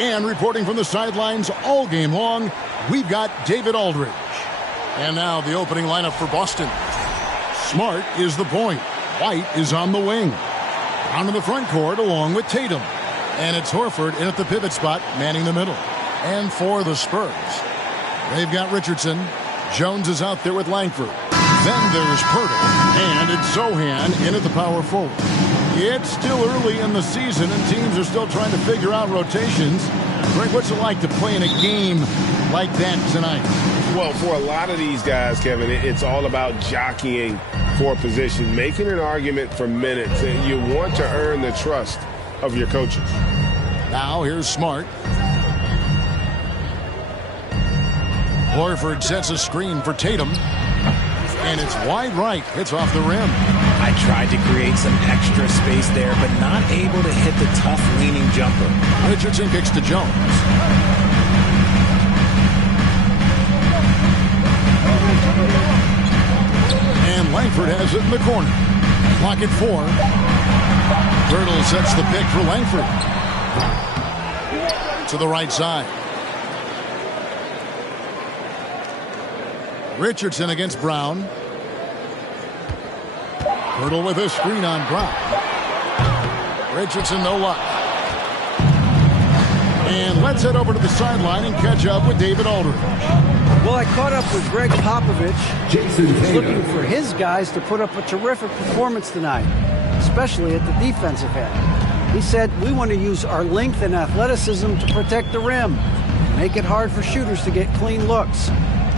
And reporting from the sidelines all game long, we've got David Aldridge. And now the opening lineup for Boston. Smart is the point. White is on the wing. Down in the front court along with Tatum. And it's Horford in at the pivot spot, manning the middle. And for the Spurs, they've got Richardson. Jones is out there with Langford. Then there's Pirtle. And it's Zohan in at the power forward. It's still early in the season, and teams are still trying to figure out rotations. Greg, what's it like to play in a game like that tonight? Well, for a lot of these guys, Kevin, it's all about jockeying for position, making an argument for minutes. And you want to earn the trust of your coaches. Now here's Smart. Horford sets a screen for Tatum. And it's wide right. Hits off the rim. I tried to create some extra space there, but not able to hit the tough leaning jumper. Richardson kicks to Jones. And Langford has it in the corner. Clock at 4. Pirtle sets the pick for Langford. To the right side. Richardson against Brown. Pirtle with a screen on Brown. Richardson, no luck. And let's head over to the sideline and catch up with David Aldridge. Well, I caught up with Greg Popovich. He's looking for his guys to put up a terrific performance tonight, especially at the defensive end. He said, we want to use our length and athleticism to protect the rim, make it hard for shooters to get clean looks.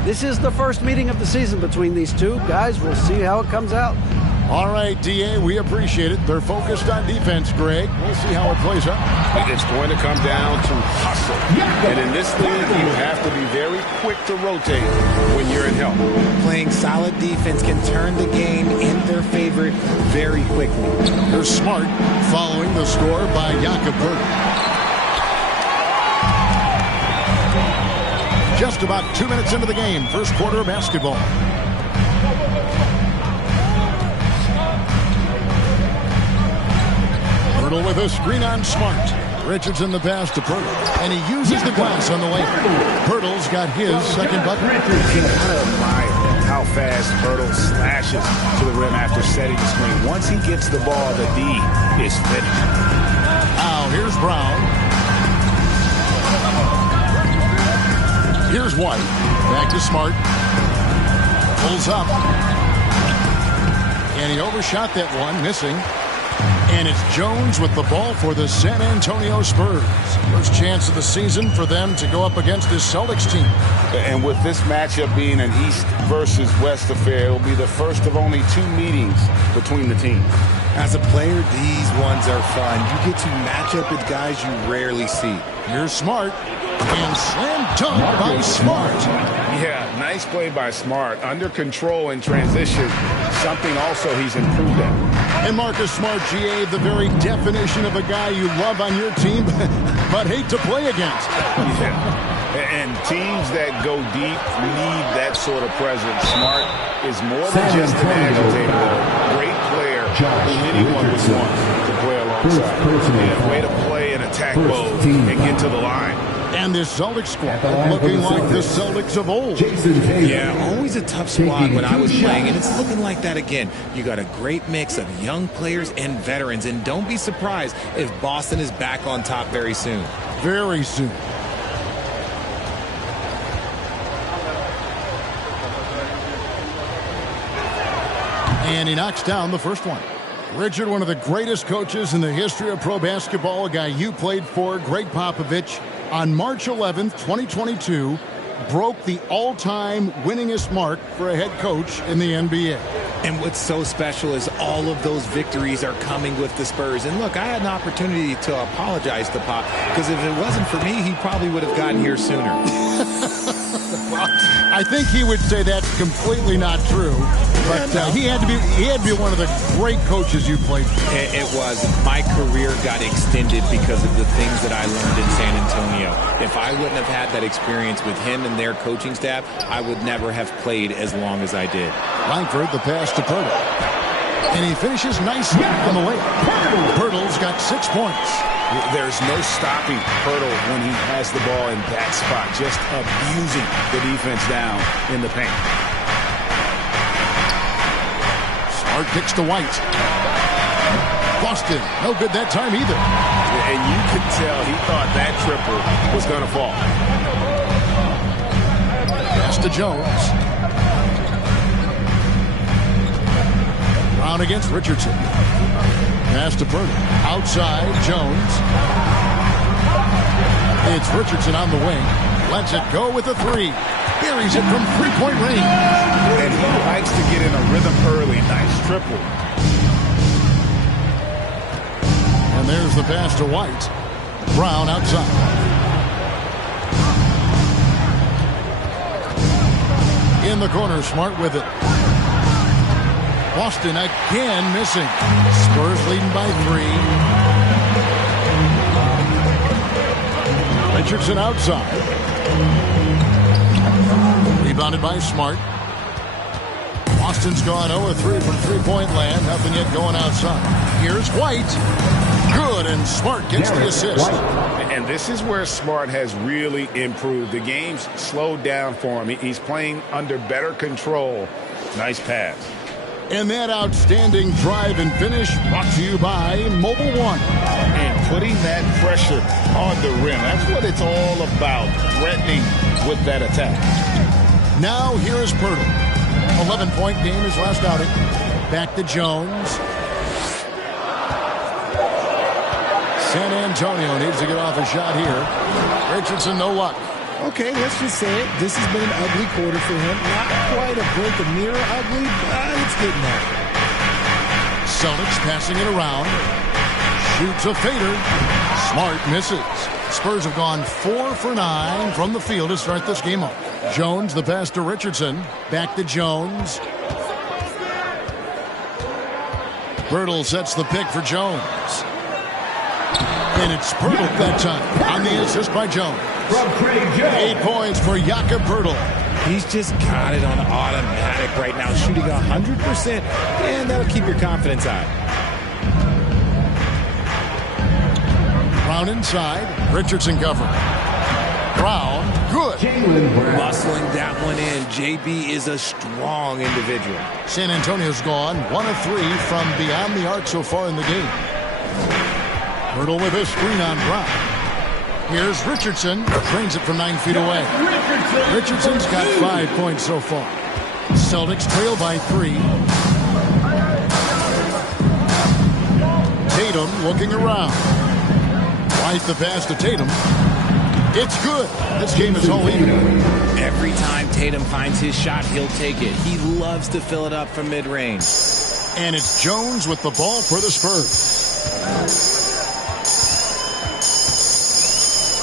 This is the first meeting of the season between these two guys. We'll see how it comes out. All right, D.A., we appreciate it. They're focused on defense, Greg. We'll see how it plays out. It's going to come down to hustle. And in this league, you have to be very quick to rotate when you're in help. Playing solid defense can turn the game in their favor very quickly. They're Smart, following the score by Jakob Poeltl. Just about 2 minutes into the game, first quarter of basketball. Pirtle with a screen on Smart. Richardson the pass to Pirtle. And he uses the glass on the way. Pirtle's got his second bucket. You gotta admire how fast Pirtle slashes to the rim after setting the screen. Once he gets the ball, the D is finished. Now here's Brown. Here's White. Back to Smart. Pulls up. And he overshot that one, missing. And it's Jones with the ball for the San Antonio Spurs. First chance of the season for them to go up against this Celtics team. And with this matchup being an East versus West affair, it will be the first of only 2 meetings between the teams. As a player, these ones are fun. You get to match up with guys you rarely see. Here's Smart. And slam dunk by Smart. Yeah, nice play by Smart. Under control in transition, something also he's improved at. And Marcus Smart, GA, the very definition of a guy you love on your team, but hate to play against. Yeah, and teams that go deep need that sort of presence. Smart is more than just an agitator, a great player who anyone would want to play alongside. Yeah, way to play in attack mode and get to the line. And this Celtics squad looking like the Celtics of old. Yeah, always a tough squad when I was playing, and it's looking like that again. You got a great mix of young players and veterans, and don't be surprised if Boston is back on top very soon. Very soon. And he knocks down the first one. Richard, one of the greatest coaches in the history of pro basketball, a guy you played for, Greg Popovich, on March 11th, 2022, broke the all-time winningest mark for a head coach in the NBA. And what's so special is all of those victories are coming with the Spurs. And look, I had an opportunity to apologize to Pop, because if it wasn't for me, he probably would have gotten here sooner. Well, I think he would say that's completely not true. But he had to be one of the great coaches you played for. It was. My career got extended because of the things that I learned in San Antonio. If I wouldn't have had that experience with him and their coaching staff, I would never have played as long as I did. Langford, the pass to Pirtle. And he finishes nicely on the way. Pirtle's got 6 points. There's no stopping Hurdle when he has the ball in that spot, just abusing the defense down in the paint. Smart kicks to White. Boston, no good that time either. And you could tell he thought that triple was going to fall. Pass to Jones. Brown against Richardson. Pass to Purtle. Outside, Jones. It's Richardson on the wing. Lets it go with a three. Buries it from three-point range. And he likes to get in a rhythm early. Nice triple. And there's the pass to White. Brown outside. In the corner, Smart with it. Boston again missing. Spurs leading by 3. Richardson outside. Rebounded by Smart. Boston's gone 0-3 from three-point land. Nothing yet going outside. Here's White. Good, and Smart gets the assist. And this is where Smart has really improved. The game's slowed down for him. He's playing under better control. Nice pass. And that outstanding drive and finish brought to you by Mobile One. And putting that pressure on the rim. That's what it's all about, threatening with that attack. Now here is Purtle. 11-point game his last outing. Back to Jones. San Antonio needs to get off a shot here. Richardson, no luck. Okay, let's just say it. This has been an ugly quarter for him. Not quite a break of mirror ugly, but it's getting there. Celtics passing it around. Shoots a fader. Smart misses. Spurs have gone 4 for 9 from the field to start this game off. Jones, the pass to Richardson. Back to Jones. Birtle sets the pick for Jones. And it's Pirtle that time on the assist by Jones. 8 points for Jakob Pirtle. He's just got it on automatic right now, shooting 100%, and that'll keep your confidence high. Brown inside. Richardson covering. Brown, good. Muscling that one in. JB is a strong individual. San Antonio's gone 1 of 3 from beyond the arc so far in the game. Pirtle with a screen on Brown. Here's Richardson. Trains it from 9 feet away. Richardson's got 5 points so far. Celtics trail by 3. Tatum looking around. White the pass to Tatum. It's good. This game is all in. Every time Tatum finds his shot, he'll take it. He loves to fill it up from mid-range. And it's Jones with the ball for the Spurs.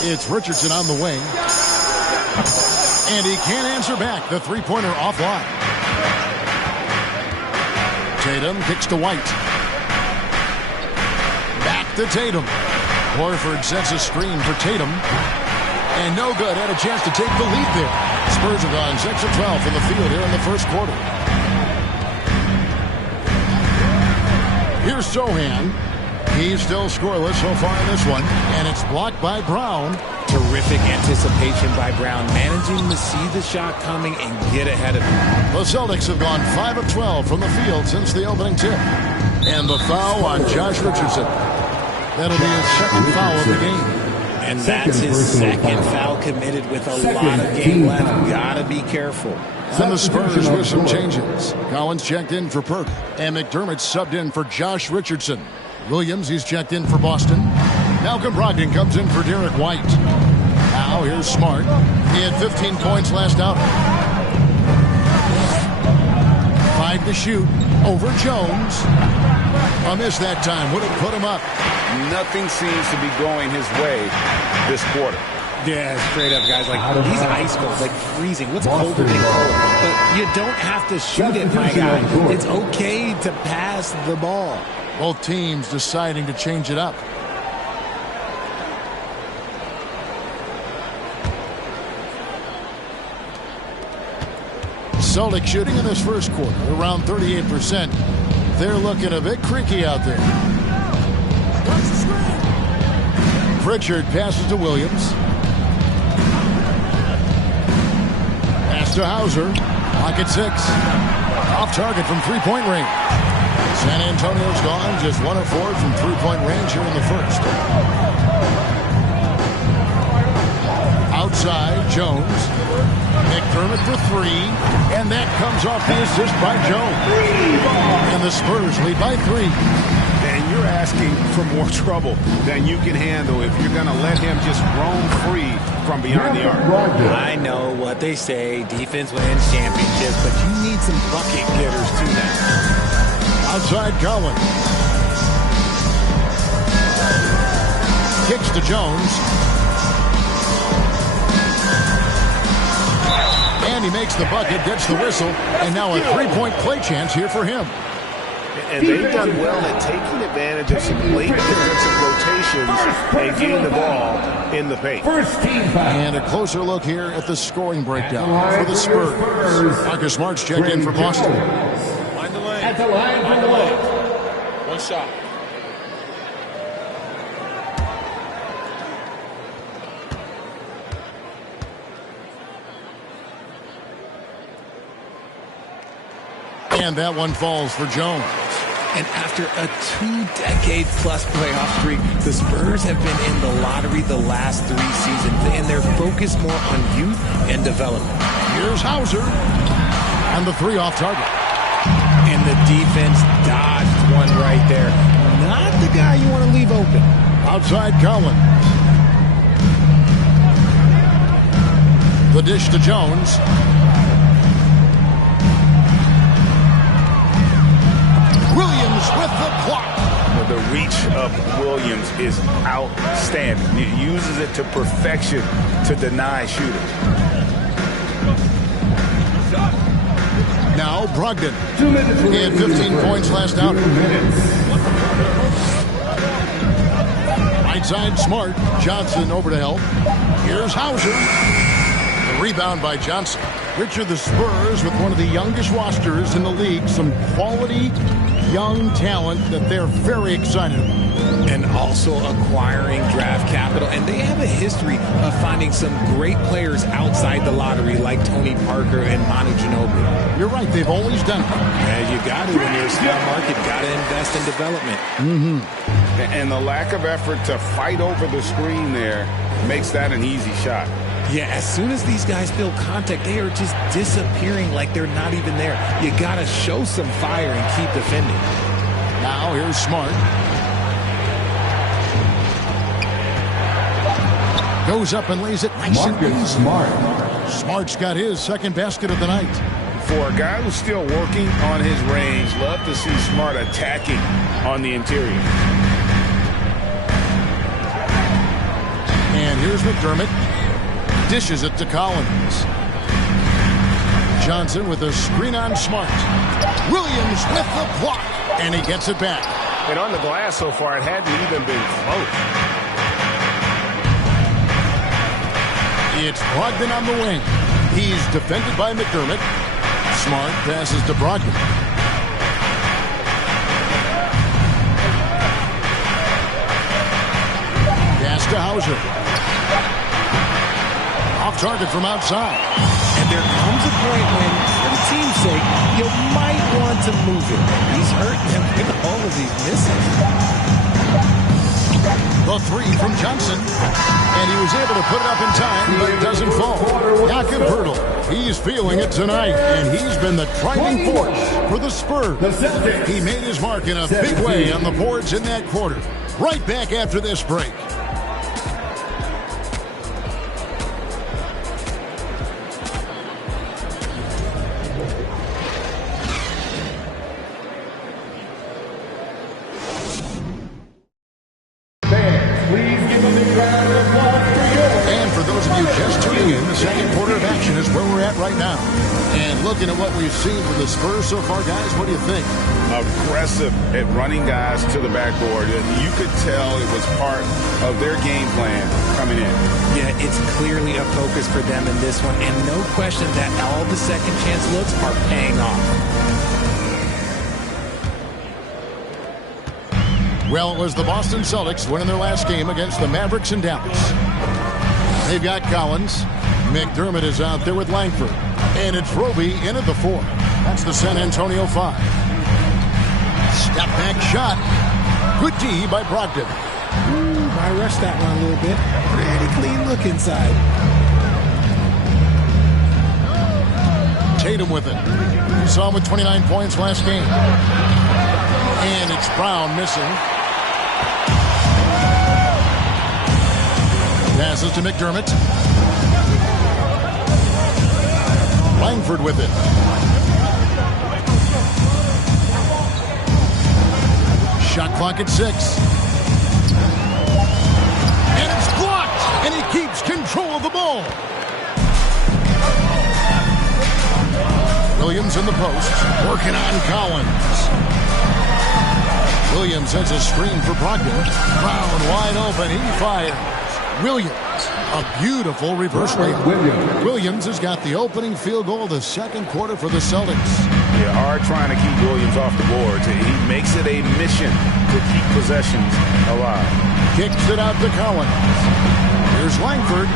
It's Richardson on the wing. And he can't answer back. The three-pointer offline. Tatum kicks to White. Back to Tatum. Horford sets a screen for Tatum. And no good. Had a chance to take the lead there. Spurs have gone 6 of 12 from the field here in the first quarter. Here's Sohan. He's still scoreless so far in this one. And it's blocked by Brown. Terrific anticipation by Brown, managing to see the shot coming and get ahead of it. The Celtics have gone 5 of 12 from the field since the opening tip. And the foul on Josh Richardson. That'll be his second foul of the game. And that's his second foul committed with a lot of game left. Gotta be careful. And the Spurs with some changes. Collins checked in for Perk. And McDermott subbed in for Josh Richardson. Williams, he's checked in for Boston. Malcolm Brogdon comes in for Derek White. Now here's Smart. He had 15 points last outing. 5 to shoot. Over Jones. A miss that time. Would have put him up. Nothing seems to be going his way this quarter. Yeah, straight up, guys. Like, he's ice cold, like freezing. What's colder than cold? But you don't have to shoot it, my guy. It's okay to pass the ball. Both teams deciding to change it up. Celtics shooting in this first quarter around 38%. They're looking a bit creaky out there. Pritchard passes to Williams. Pass to Hauser. Clock at 6. Off target from three-point range. San Antonio's gone just 1 of 4 from three-point range here in the first. Outside, Jones. McDermott for 3. And that comes off the assist by Jones. And the Spurs lead by 3. And you're asking for more trouble than you can handle if you're going to let him just roam free from beyond the arc. I know what they say, defense wins championships, but you need some bucket getters too now. Outside Collins. Kicks to Jones. And he makes the bucket, gets the whistle, and now a three-point play chance here for him. And they've done well at taking advantage of some late defensive rotations and getting the ball in the paint. And a closer look here at the scoring breakdown for the Spurs. Marcus Smart's checked in for Boston. Find the lane. Find the lane. One shot. And that one falls for Jones. And after a 2-decade-plus playoff streak, the Spurs have been in the lottery the last 3 seasons, and they're focused more on youth and development. Here's Hauser. And the 3 off target. And the defense dodged one right there. Not the guy you want to leave open. Outside Collins. The dish to Jones. Williams with the block. The reach of Williams is outstanding. He uses it to perfection to deny shooters. Now Brogdon. He had 15 points last outing. Right side Smart. Johnson over to help. Here's Hauser. The rebound by Johnson. Richard, the Spurs with one of the youngest rosters in the league. Some quality young talent that they're very excited about. And also acquiring draft capital. And they have a history of finding some great players outside the lottery like Tony Parker and Manu Ginobili. You're right. They've always done it. Yeah, you got to when you're a small market. Got to invest in development. And the lack of effort to fight over the screen there makes that an easy shot. Yeah, as soon as these guys feel contact, they are just disappearing like they're not even there. You got to show some fire and keep defending. Now here's Smart. Goes up and lays it nice and easy. Smart's got his second basket of the night. For a guy who's still working on his range, love to see Smart attacking on the interior. And here's McDermott. Dishes it to Collins. Johnson with a screen on Smart. Williams with the block. And he gets it back. And on the glass so far, it hadn't even been close. It's Brogdon on the wing. He's defended by McDermott. Smart passes to Brogdon. Pass to Hauser. Off target from outside. And there comes a point when, for the team's sake, you might want to move it. He's hurting them with all of these misses. The 3 from Johnson. And he was able to put it up in time, but it doesn't fall. Jakob Poeltl, he's feeling it tonight, and he's been the driving force for the Spurs. He made his mark in a big way on the boards in that quarter. Right back after this break. Right now. And looking at what we've seen from the Spurs so far, guys, what do you think? Aggressive at running guys to the backboard. You could tell it was part of their game plan coming in. Yeah, it's clearly a focus for them in this one, and no question that all the second chance looks are paying off. Well, it was the Boston Celtics winning their last game against the Mavericks in Dallas. They've got Collins. McDermott is out there with Langford. And it's Roby in at the 4. That's the San Antonio 5. Step back shot. Good D by Brogdon. Ooh, I rushed that one a little bit. Pretty clean look inside. Tatum with it. You saw him with 29 points last game. And it's Brown missing. Passes to McDermott. Langford with it. Shot clock at 6. And it's blocked. And he keeps control of the ball. Williams in the post. Working on Collins. Williams has a screen for Brogdon. Brown wide open. He fires. Williams, a beautiful reverse layup. Williams has got the opening field goal of the second quarter for the Celtics. Yeah, hard trying to keep Williams off the board. He makes it a mission to keep possessions alive. Kicks it out to Collins. Here's Langford.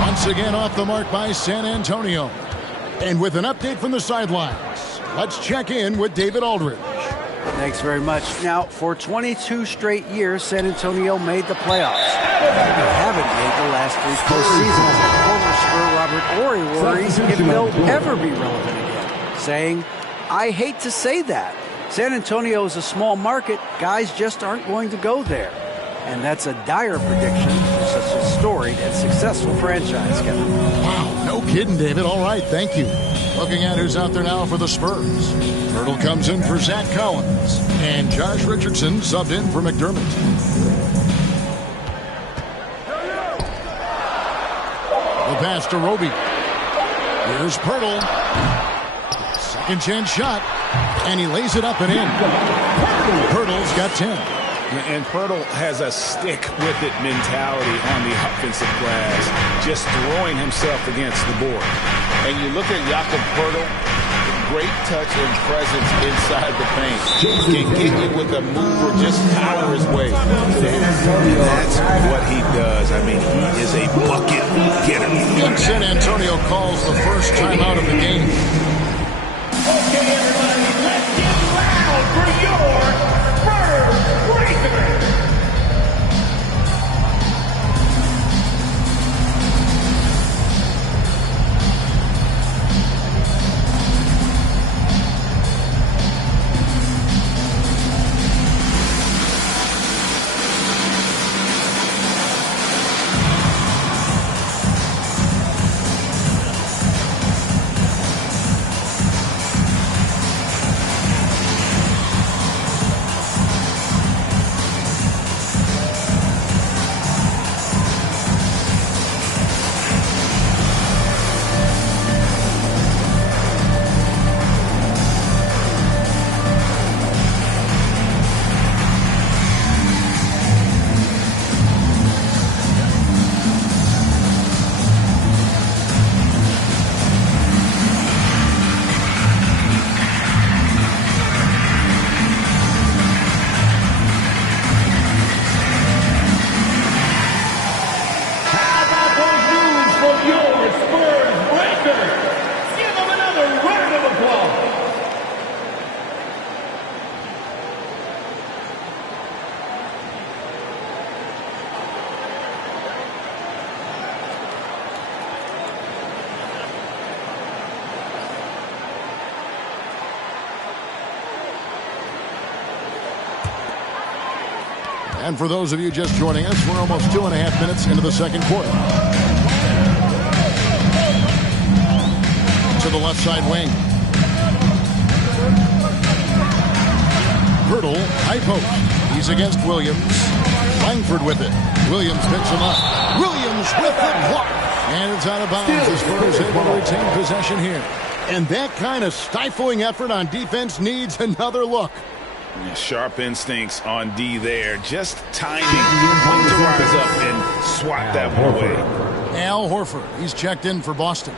Once again off the mark by San Antonio. And with an update from the sidelines, let's check in with David Aldridge. Thanks very much. Now, for 22 straight years, San Antonio made the playoffs. They haven't made the last 3 postseasons. Former Spur Robert Ory worries if they'll ever be relevant again, saying, "I hate to say that. San Antonio is a small market. Guys just aren't going to go there." And that's a dire prediction for such a storied and successful franchise, Kevin. Wow, no kidding, David. All right, thank you. Looking at who's out there now for the Spurs. Hurdle comes in for Zach Collins. And Josh Richardson subbed in for McDermott. The pass to Roby. Here's Pirtle. Second chance shot. And he lays it up and in. Pirtle's got 10. And Pirtle has a stick-with-it mentality on the offensive glass, just throwing himself against the board. And you look at Jakob Pirtle, great touch and presence inside the paint. Can get you with a move or just power his way. And that's what he does. I mean, he is a bucket getter. And San Antonio calls the first timeout of the game. Okay, everybody, let's get loud for your Spurs Breakers. And for those of you just joining us, we're almost 2.5 minutes into the second quarter. To the left side wing. Pirtle, high post. He's against Williams. Langford with it. Williams picks him up. Williams with the block. And it's out of bounds. The Spurs able to retain possession here. And that kind of stifling effort on defense needs another look. Sharp instincts on D there. Just timing when to rise up and swat that one away. Al Horford. He's checked in for Boston.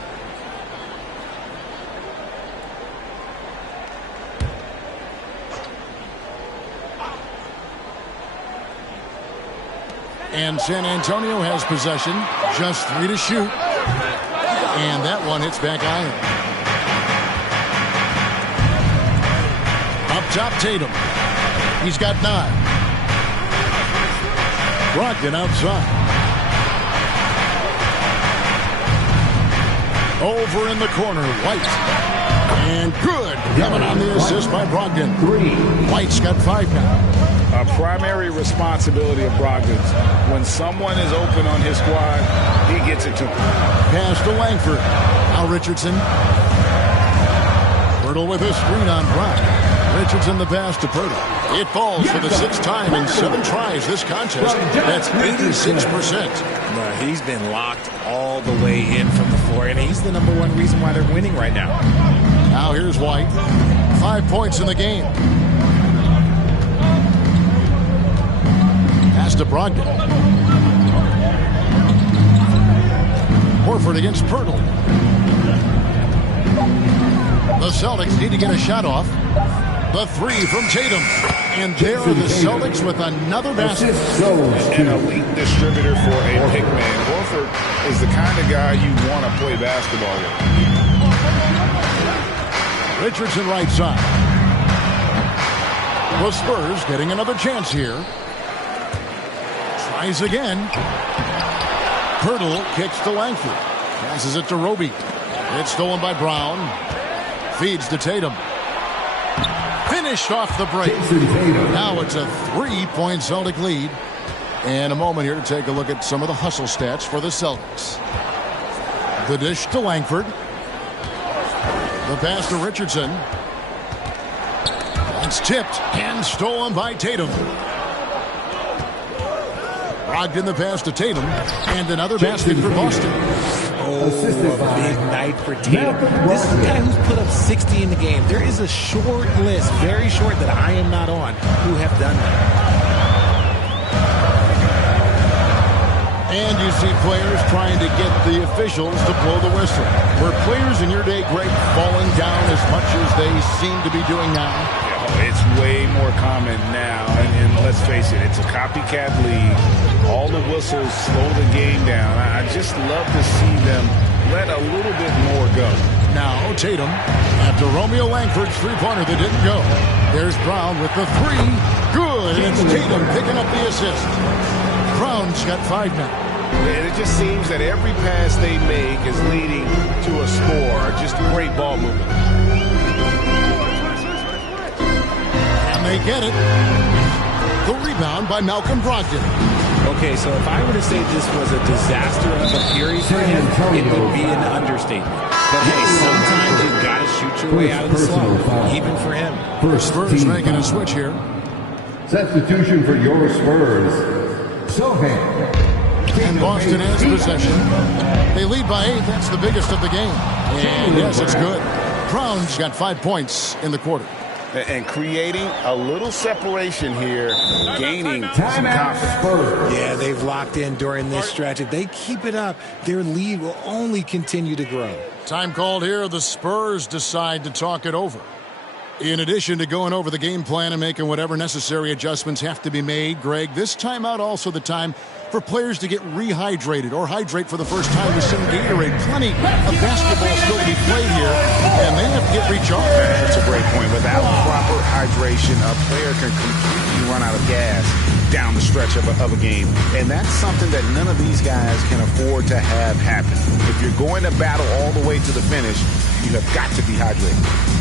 And San Antonio has possession. Just 3 to shoot. And that one hits back iron. Up top, Tatum. He's got 9. Brogdon outside. Over in the corner, White. And good. Coming on the assist by Brogdon. White's got 5 now. A primary responsibility of Brogdon's. When someone is open on his squad, he gets it to him. Pass to Langford. Now Richardson. Pirtle with a screen on Brock. Richardson the pass to Pirtle. It falls for the 6th time in 7 tries this contest. That's 86%. He's been locked all the way in from the floor, and he's the #1 reason why they're winning right now. Now here's White. 5 points in the game. Pass to Brogdon. Horford against Pirtle. The Celtics need to get a shot off. The 3 from Tatum. And there are the Celtics with another basket. An elite distributor for a pick man. Horford is the kind of guy you want to play basketball with. Richardson right side. The Spurs getting another chance here. Tries again. Pirtle kicks to Langford. Passes it to Roby. It's stolen by Brown. Feeds to Tatum. Finished off the break. Now it's a 3-point Celtic lead. And a moment here to take a look at some of the hustle stats for the Celtics. The dish to Langford. The pass to Richardson. It's tipped and stolen by Tatum. Brogdon the pass to Tatum. And another basket for Boston. Oh, a big night for Tatum. This is a guy who's put up 60 in the game. There is a short list, very short, that I am not on, who have done that. And you see players trying to get the officials to blow the whistle. Were players in your day, Greg, falling down as much as they seem to be doing now? It's way more common now, and let's face it, it's a copycat league. All the whistles slow the game down. I just love to see them let a little bit more go. Now Tatum, after Romeo Langford's 3-pointer that didn't go. There's Brown with the 3. Good, and it's Tatum picking up the assist. Brown's got 5 now. And it just seems that every pass they make is leading to a score. Just great ball movement. They get it. The rebound by Malcolm Brogdon. Okay, so if I were to say this was a disaster of a period for him, it would be an understatement. But hey, sometimes you've got to shoot your way out of the slump, even for him. Spurs making a switch here. Substitution for your Spurs. Sohan. And Boston has possession. They lead by 8. That's the biggest of the game. And yes, it's good. Brown's got 5 points in the quarter. And creating a little separation here, gaining some confidence. Yeah, they've locked in during this stretch. If they keep it up, their lead will only continue to grow. Time called here. The Spurs decide to talk it over. In addition to going over the game plan and making whatever necessary adjustments have to be made, Greg, this timeout also the time for players to get rehydrated or hydrate for the first time with some Gatorade. Plenty of basketball still to be played here, and they have to get recharged. That's a great point. Without proper hydration, a player can completely run out of gas down the stretch of a game. And that's something that none of these guys can afford to have happen. If you're going to battle all the way to the finish, you have got to be hydrated.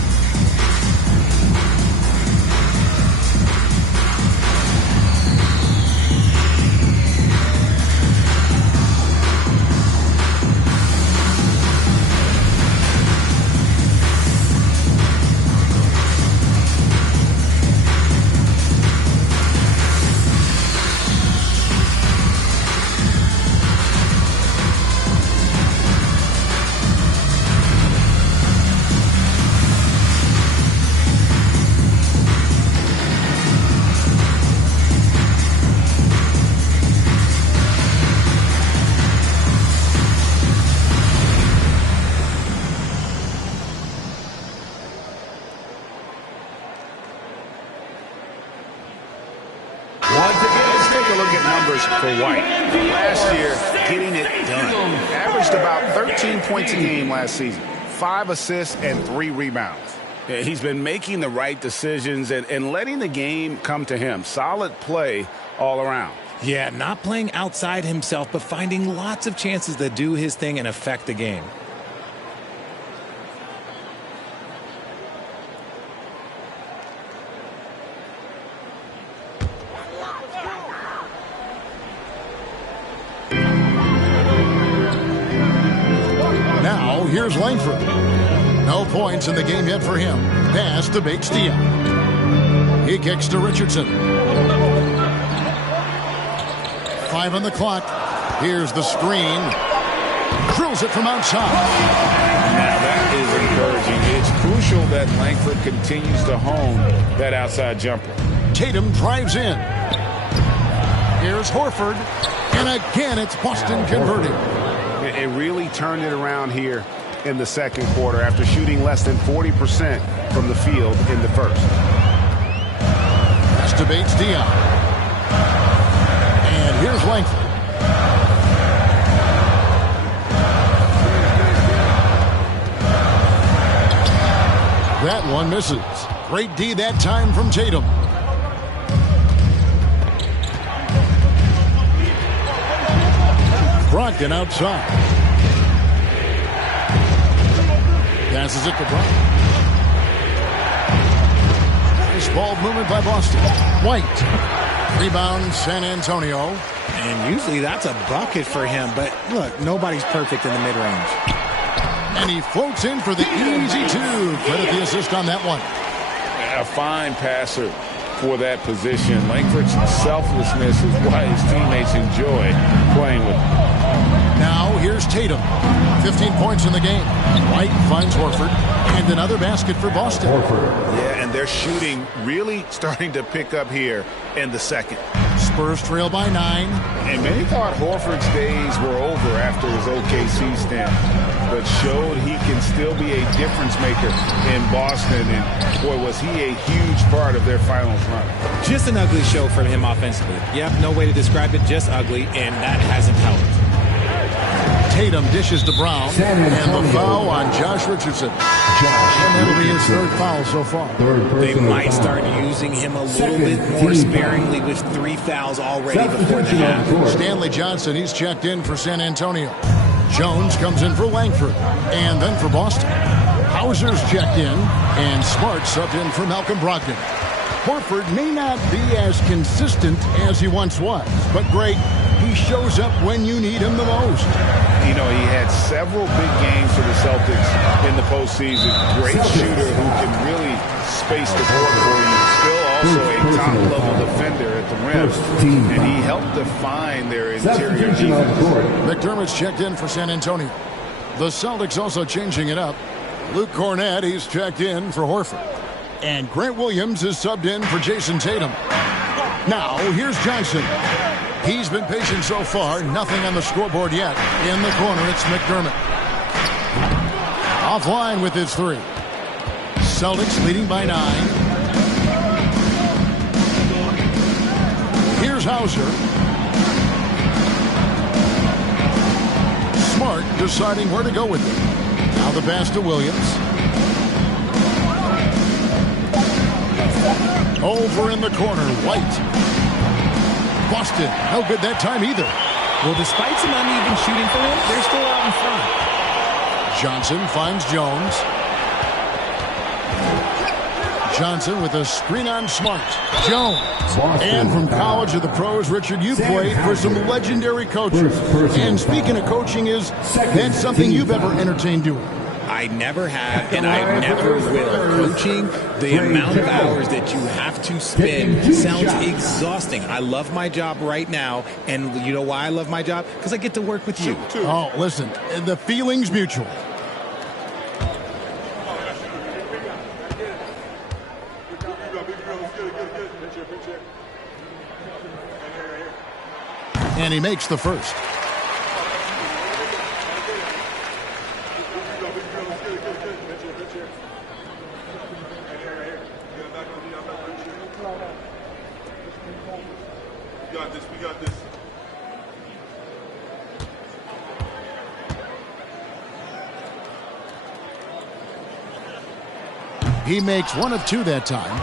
for White. Last year, getting it done. Averaged about 13 points a game last season. 5 assists and 3 rebounds. He's been making the right decisions and letting the game come to him. Solid play all around. Yeah, not playing outside himself, but finding lots of chances to do his thing and affect the game. Now, here's Langford. No points in the game yet for him. Pass to Diop. He kicks to Richardson. 5 on the clock. Here's the screen. Drills it from outside. Now that is encouraging. It's crucial that Langford continues to hone that outside jumper. Tatum drives in. Here's Horford. And again, it's Boston converting. It really turned it around here in the second quarter after shooting less than 40% from the field in the first. Pass to Diop. And here's Langford. That one misses. Great D that time from Tatum. Brogdon outside. Passes it to Brogdon. Nice ball movement by Boston. White. Rebound San Antonio. And usually that's a bucket for him, but look, nobody's perfect in the mid-range. And he floats in for the easy 2. Credit the assist on that one. A fine passer for that position. Langford's selflessness is why his teammates enjoy playing with him. Now here's Tatum. 15 points in the game. White finds Horford. And another basket for Boston. Yeah, and their shooting really starting to pick up here in the second. Spurs trail by 9. And many thought Horford's days were over after his OKC stint, but showed he can still be a difference maker in Boston. And boy, was he a huge part of their finals run. Just an ugly show from him offensively. Yep, no way to describe it, just ugly, and that hasn't helped. Tatum dishes to Brown, and the foul on Josh Richardson. And that'll be his 3rd foul so far. They might start using him a little bit more sparingly with 3 fouls already before the half. Stanley Johnson, he's checked in for San Antonio. Jones comes in for Langford, and then for Boston. Hauser's checked in, and Smart subbed in for Malcolm Brogdon. Horford may not be as consistent as he once was, but great. He shows up when you need him the most. You know, he had several big games for the Celtics in the postseason. Great shooter who can really space the court for you. Still also a top-level defender at the rim. And he helped define their interior defense. McDermott's checked in for San Antonio. The Celtics also changing it up. Luke Cornett, he's checked in for Horford. And Grant Williams is subbed in for Jason Tatum. Now, here's Johnson. He's been patient so far. Nothing on the scoreboard yet. In the corner, it's McDermott. Offline with his 3. Celtics leading by 9. Here's Hauser. Smart deciding where to go with it. Now the pass to Williams. Over in the corner, White. Boston, no good that time either. Well, despite some uneven shooting for him, they're still out in front. Johnson finds Jones. Johnson with a screen on Smart. Jones. And from college to the pros, Richard, you played for some legendary coaches. And speaking of coaching, that's something you've ever entertained doing? I never have, and I never will. Coaching, the amount of hours that you have to spend sounds exhausting. I love my job right now, and you know why I love my job? Because I get to work with you. Oh, listen, the feeling's mutual. And he makes the first. He makes one of two that time.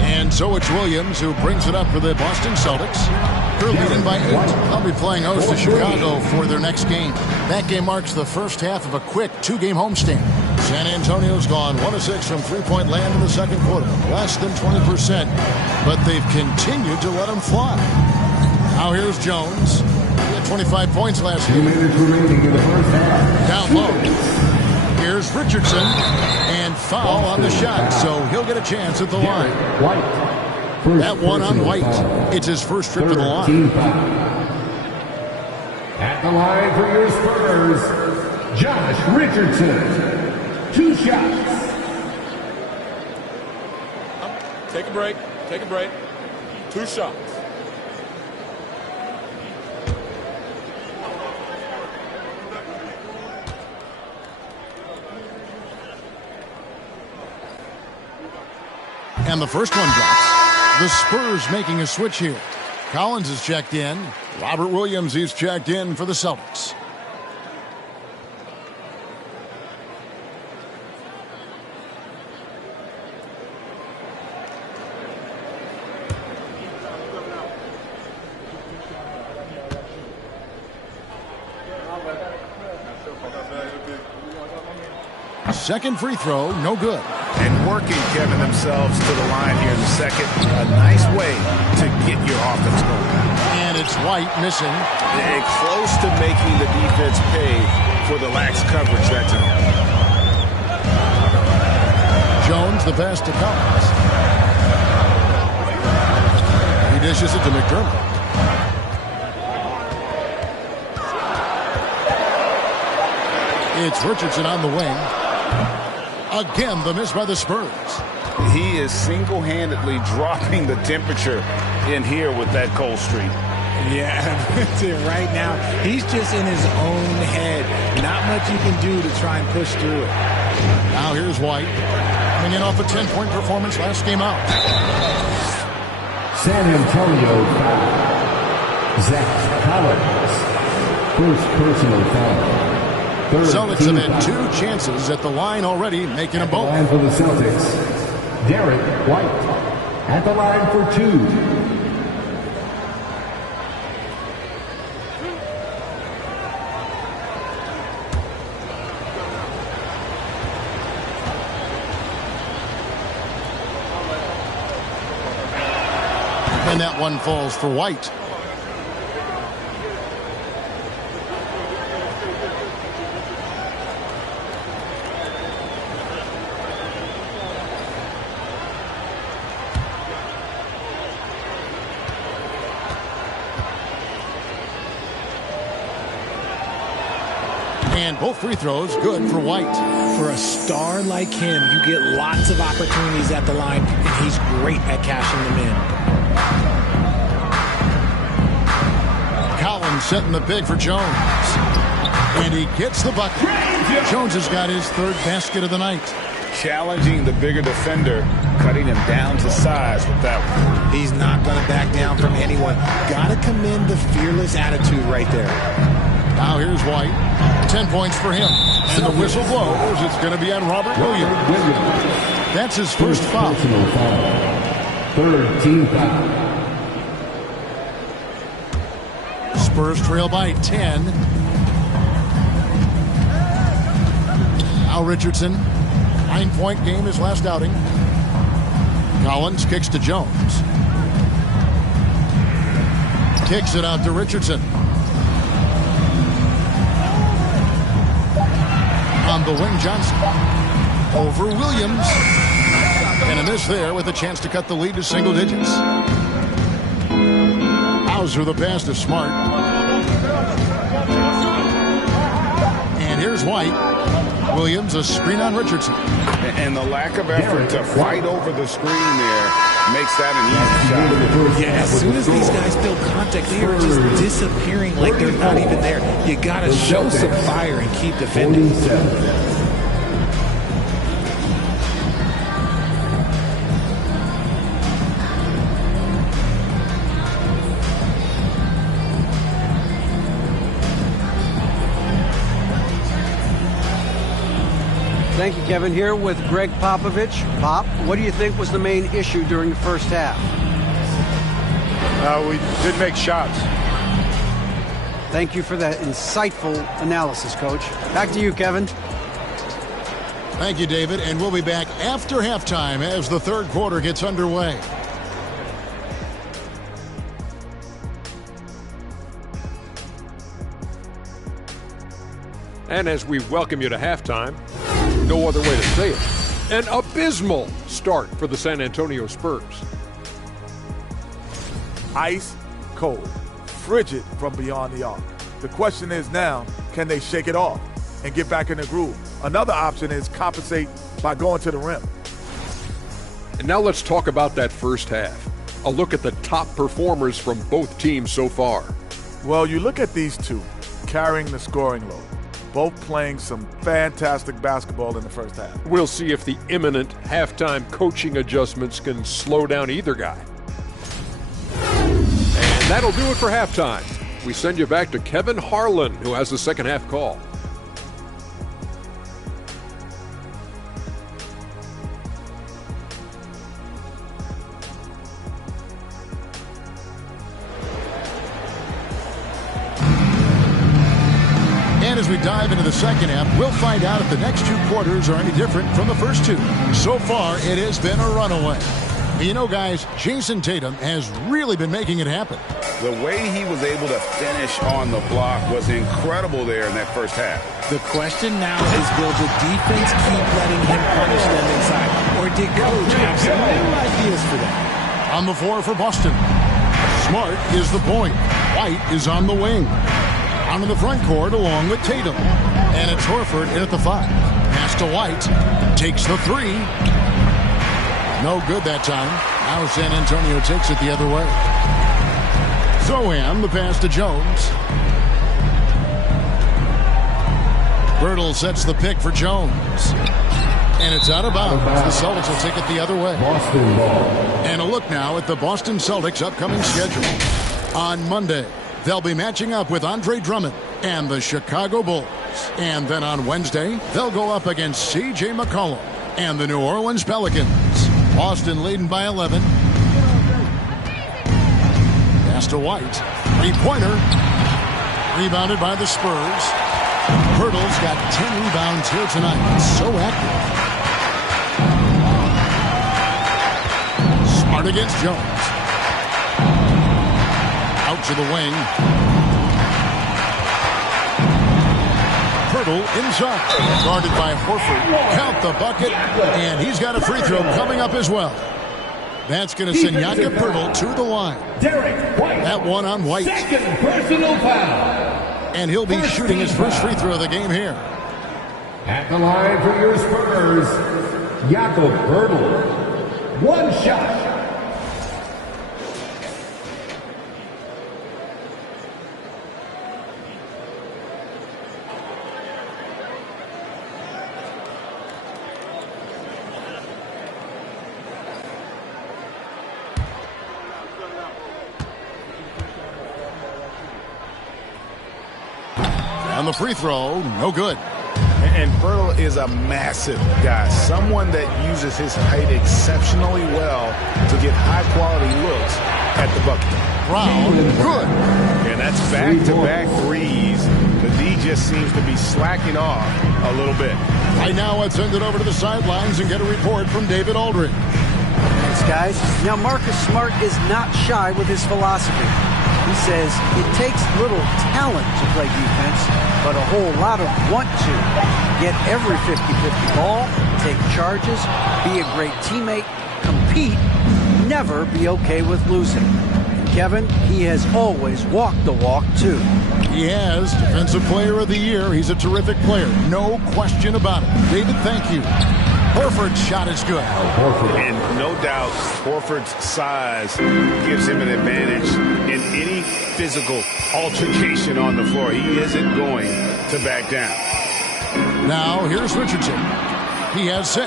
And so it's Williams who brings it up for the Boston Celtics. They're leading by 8. They'll be playing host to Chicago for their next game. That game marks the first half of a quick 2-game homestand. San Antonio's gone 1 of 6 from three-point land in the second quarter, less than 20%, but they've continued to let them fly. Now here's Jones. He had 25 points last game. 2 minutes remaining in the first half. Down low. Here's Richardson, and foul on the shot, so he'll get a chance at the line. White. That one on White. It's his first trip to the line. At the line for your Spurs, Josh Richardson. 2 shots. Take a break. Take a break. 2 shots. And the first one drops. The Spurs making a switch here. Collins is checked in. Robert Williams, he's checked in for the Celtics. Second free throw, no good. And working, Kevin, themselves to the line here in the second. A nice way to get your offense going. And it's White missing. They're close to making the defense pay for the lax coverage that time. Jones, the pass to Collins. He dishes it to McDermott. It's Richardson on the wing. Again, the miss by the Spurs. He is single-handedly dropping the temperature in here with that cold streak. Yeah, that's it right now. He's just in his own head. Not much you can do to try and push through it. Now here's White. Coming in off a 10-point performance last game out. San Antonio foul. Zach Collins. First personal foul. Celtics have had 2 chances at the line already, making them both. Line for the Celtics, Derek White. At the line for 2. And that one falls for White. And both free throws good for White. For a star like him, you get lots of opportunities at the line, and he's great at cashing them in. Collins setting the big for Jones. And he gets the bucket. Jones has got his 3rd basket of the night. Challenging the bigger defender, cutting him down to size with that one. He's not going to back down from anyone. Got to commend the fearless attitude right there. Now here's White. 10 points for him. And the whistle blows. It's going to be on Robert Williams. That's his first foul. 3rd team foul. Spurs trail by 10. Now Richardson. 9-point game his last outing. Collins kicks to Jones. Kicks it out to Richardson. On the wing, Johnson. Over Williams. And a miss there with a chance to cut the lead to single digits. Hauser the pass to Smart. And here's White. Williams a screen on Richardson. And the lack of effort to fight over the screen there makes that an easy shot. Yeah, as soon as these guys feel contact, they are just disappearing like they're not even there. You got to show some fire and keep defending. 47. Thank you, Kevin. Here with Greg Popovich. Pop, what do you think was the main issue during the first half? We didn't make shots. Thank you for that insightful analysis, Coach. Back to you, Kevin. Thank you, David. And we'll be back after halftime as the third quarter gets underway. And as we welcome you to halftime, no other way to say it, an abysmal start for the San Antonio Spurs. Ice cold, frigid from beyond the arc. The question is now, can they shake it off and get back in the groove? Another option is compensate by going to the rim. And now let's talk about that first half. A look at the top performers from both teams so far. Well, you look at these two carrying the scoring load, both playing some fantastic basketball in the first half. We'll see if the imminent halftime coaching adjustments can slow down either guy. And that'll do it for halftime. We send you back to Kevin Harlan, who has the second half call. And as we dive into the second half, we'll find out if the next two quarters are any different from the first two. So far, it has been a runaway. You know, guys, Jason Tatum has really been making it happen. The way he was able to finish on the block was incredible there in that first half. The question now is, will the defense keep letting him punish them inside? Or did Coach have some new ideas for that? On the floor for Boston, Smart is the point. White is on the wing. On in the front court along with Tatum. And it's Horford in at the 5. Pass to White. Takes the 3. No good that time. Now San Antonio takes it the other way. Zohan, the pass to Jones. Birtle sets the pick for Jones. And it's out of bounds. The Celtics will take it the other way. Boston ball. And a look now at the Boston Celtics' upcoming schedule. On Monday, they'll be matching up with Andre Drummond and the Chicago Bulls. And then on Wednesday, they'll go up against C.J. McCollum and the New Orleans Pelicans. Boston leading by 11. Pass to White. Three-pointer. Rebounded by the Spurs. Hurdle's got 10 rebounds here tonight. So active. Smart against Jones. Out to the wing. Hurdle inside. Guarded by Horford. Count the bucket. And he's got a free throw coming up as well. That's going to send Jakob Hurdle to the line. That one on White. Second personal foul. And he'll be shooting his first free throw of the game here. At the line for your Spurs, Jakob Hurdle. One shot. On the free throw, no good. And Hurdle is a massive guy, someone that uses his height exceptionally well to get high-quality looks at the bucket. Brown, good. And that's back-to-back threes. The D just seems to be slacking off a little bit. Right now, let's send it over to the sidelines and get a report from David Aldridge. Thanks, guys. Now, Marcus Smart is not shy with his philosophy. He says it takes little talent to play defense, but a whole lot of want to. Get every 50-50 ball, take charges, be a great teammate, compete, never be okay with losing. And Kevin, he has always walked the walk, too. He has. Defensive Player of the Year. He's a terrific player. No question about it. David, thank you. Horford's shot is good. And no doubt, Horford's size gives him an advantage in any physical altercation on the floor. He isn't going to back down. Now, here's Richardson. He has 6.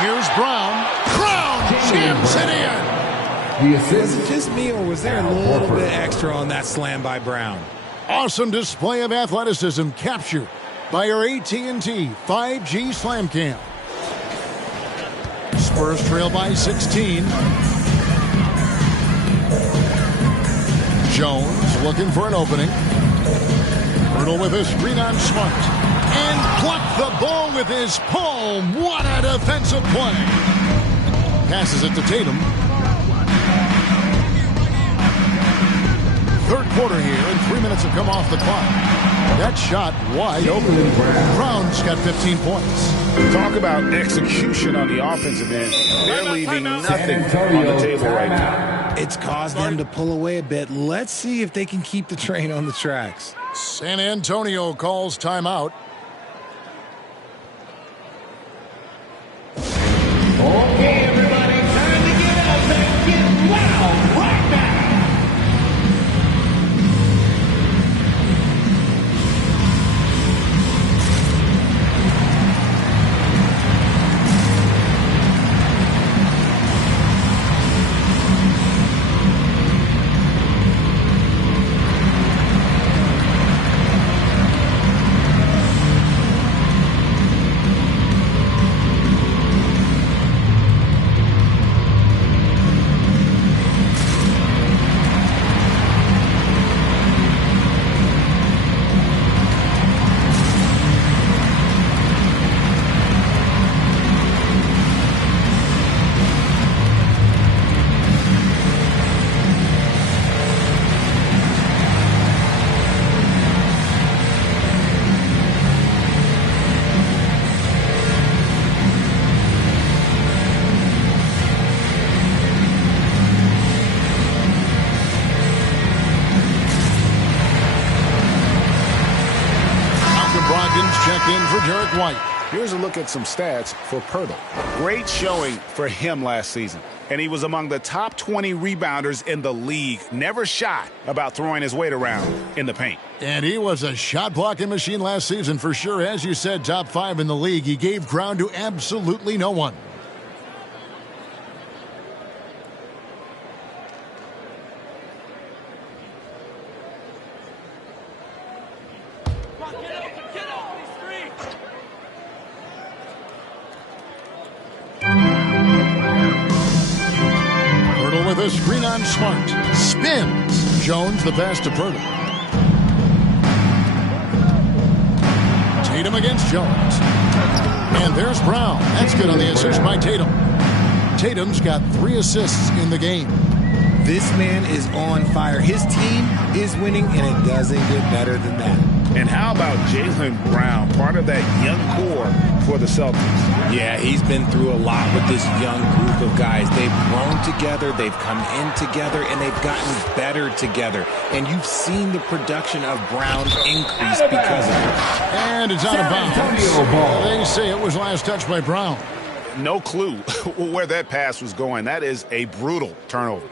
Here's Brown. Brown jams it in. Was it just me, or was there a little bit extra on that slam by Brown? Awesome display of athleticism captured by our AT&T 5G Slam Cam. Spurs trail by 16. Jones looking for an opening. Hurdle with a screen on Smart. And plucked the ball with his palm. What a defensive play. Passes it to Tatum. Third quarter here, and 3 minutes have come off the clock. That shot wide open. Brown's got 15 points. Talk about execution on the offensive end. They're leaving nothing on the table right now. It's caused them to pull away a bit. Let's see if they can keep the train on the tracks. San Antonio calls timeout. Okay, everybody, time to get up and get loud right now. Here's a look at some stats for Pirtle. Great showing for him last season. And he was among the top 20 rebounders in the league. Never shy about throwing his weight around in the paint. And he was a shot-blocking machine last season for sure. As you said, top 5 in the league. He gave ground to absolutely no one. With a screen on Smart. Spins. Jones the pass to Pirtle. Tatum against Jones. And there's Brown. That's good on the assist by Tatum. Tatum's got 3 assists in the game. This man is on fire. His team is winning, and it doesn't get better than that. And how about Jaylen Brown, part of that young core for the Celtics? Yeah, he's been through a lot with this young group of guys. They've grown together, they've come in together, and they've gotten better together. And you've seen the production of Brown increase because of it. And it's out of bounds. They say it was last touched by Brown. No clue where that pass was going. That is a brutal turnover.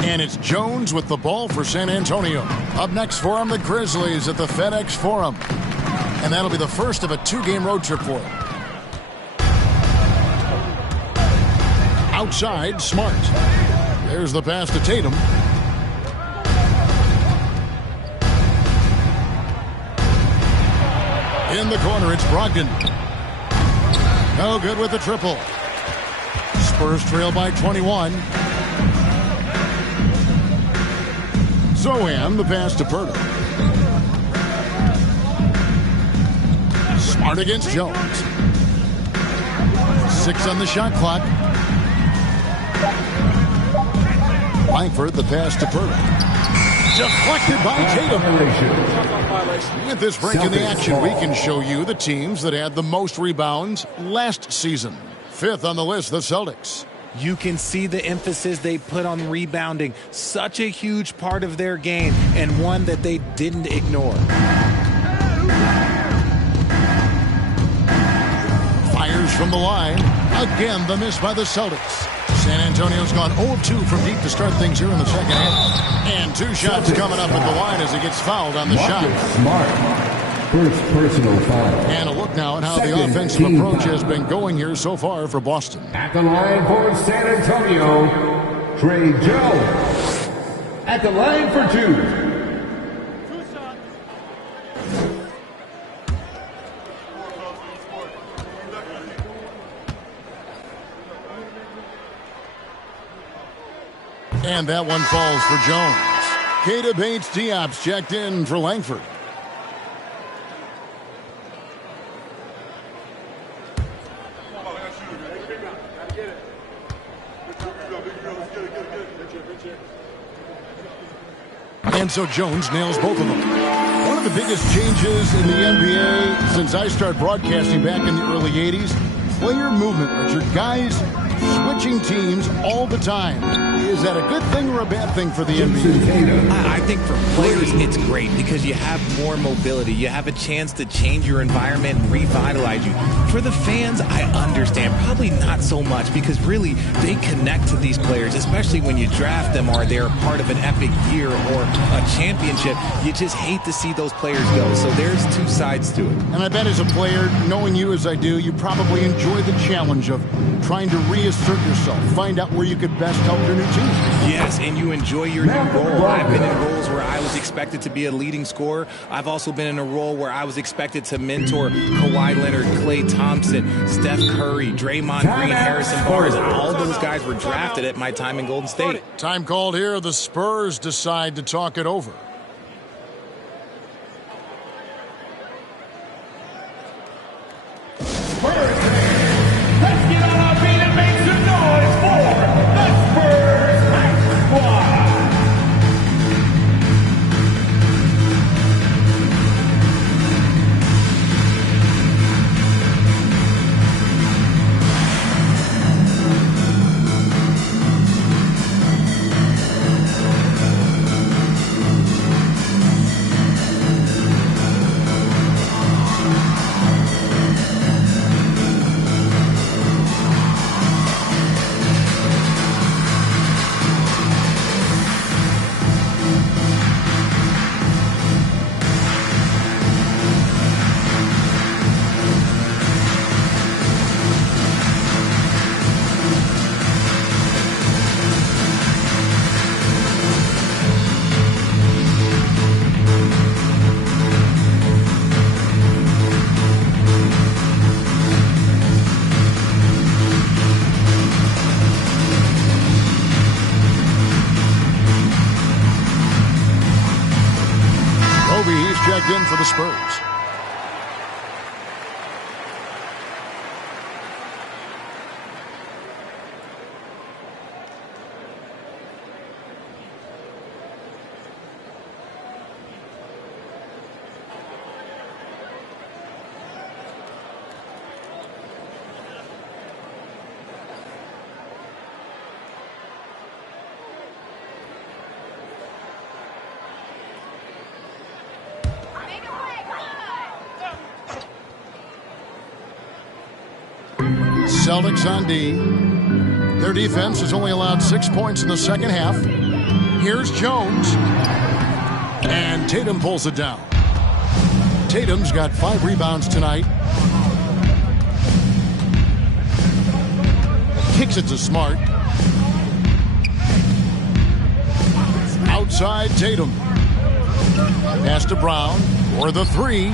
And it's Jones with the ball for San Antonio. Up next for him, the Grizzlies at the FedEx Forum. And that'll be the first of a 2-game road trip for him. Outside, Smart. There's the pass to Tatum. In the corner, it's Brogdon. No good with the triple. Spurs trail by 21. Zohan, the pass to Pirtle. Smart against Jones. 6 on the shot clock. Langford, the pass to Pirtle. Deflected by Tatum. With this break in the action, we can show you the teams that had the most rebounds last season. 5th on the list, the Celtics. You can see the emphasis they put on rebounding. Such a huge part of their game, and one that they didn't ignore. Fires from the line. Again, the miss by the Celtics. San Antonio's gone 0-2 from deep to start things here in the second half. And 2 shots coming up at the line as he gets fouled on the shot. Smart. First personal foul. And a look now at how the offensive approach has been going here so far for Boston. At the line for San Antonio, Trey Jones. At the line for 2. And that one falls for Jones. Keita Bates-Diop's checked in for Langford. And so Jones nails both of them. One of the biggest changes in the NBA since I started broadcasting back in the early 80s, player movement, Richard. Guys switching teams all the time. Is that a good thing or a bad thing for the NBA? I think for players it's great because you have more mobility. You have a chance to change your environment and revitalize you. For the fans, I understand. Probably not so much because really they connect to these players, especially when you draft them or they're part of an epic year or a championship. You just hate to see those players go. So there's two sides to it. And I bet as a player, knowing you as I do, you probably enjoy the challenge of trying to reassert yourself, find out where you could best help your new team. Yes, and you enjoy your new role. I've been in roles where I was expected to be a leading scorer. I've also been in a role where I was expected to mentor Kawhi Leonard, Klay Thompson, Steph Curry, Draymond Green, Harrison Barnes. All those guys were drafted at my time in Golden State. Time called here. The Spurs decide to talk it over. Let's get on our feet and make some noise for the Spurs Matchup. Checked in for the Spurs. Celtics on D. Their defense has only allowed 6 points in the second half. Here's Jones. And Tatum pulls it down. Tatum's got 5 rebounds tonight. Kicks it to Smart. Outside Tatum. Pass to Brown for the 3.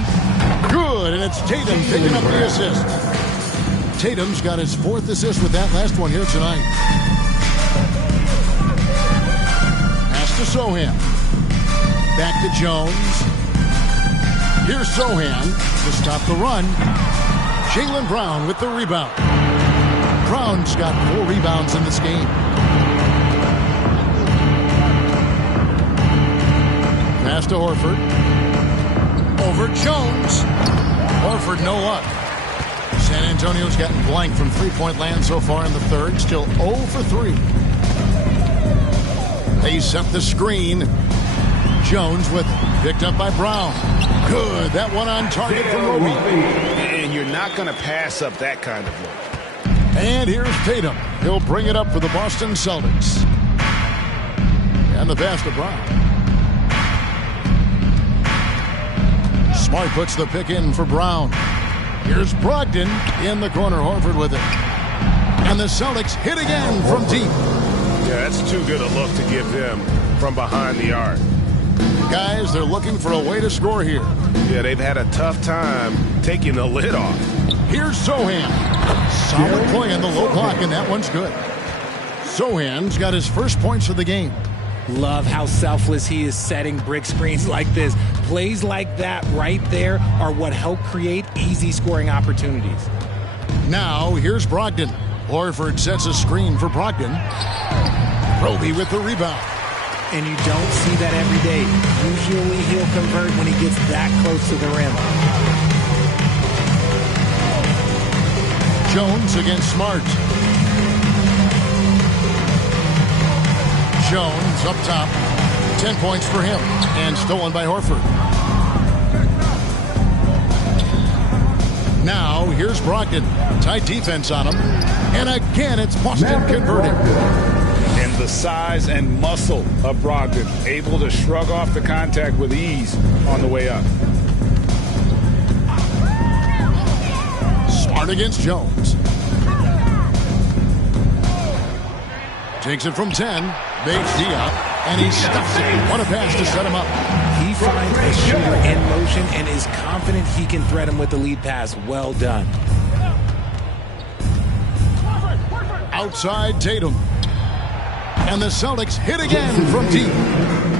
Good, and it's Tatum picking up the assist. Tatum's got his 4th assist with that last one here tonight. Pass to Sohan. Back to Jones. Here's Sohan to stop the run. Jaylen Brown with the rebound. Brown's got 4 rebounds in this game. Pass to Horford. Over Jones. Horford no luck. San Antonio's gotten blank from three-point land so far in the third. Still 0 for 3. They set the screen. Jones with it. Picked up by Brown. Good. That one on target for Roby. And you're not going to pass up that kind of look. And here's Tatum. He'll bring it up for the Boston Celtics. And the pass to Brown. Smart puts the pick in for Brown. Here's Brogdon in the corner. Horford with it. And the Celtics hit again from deep. Yeah, that's too good a look to give them from behind the arc. Guys, they're looking for a way to score here. Yeah, they've had a tough time taking the lid off. Here's Sohan. Solid play in the low block, and that one's good. Sohan's got his first points of the game. Love how selfless he is setting brick screens like this. Plays like that right there are what help create easy scoring opportunities. Now, here's Brogdon. Horford sets a screen for Brogdon. Roby with the rebound. And you don't see that every day. Usually he'll convert when he gets that close to the rim. Jones against Smart. Jones up top. 10 points for him. And stolen by Horford. Now, here's Brogdon. Tight defense on him. And again, it's Boston converting. And the size and muscle of Brogdon, able to shrug off the contact with ease on the way up. Smart against Jones. Takes it from 10. Bates Diop. And he stuffs it. What a pass to set him up. He finds a shooter in motion and is confident he can thread him with the lead pass. Well done. Outside Tatum. And the Celtics hit again from deep.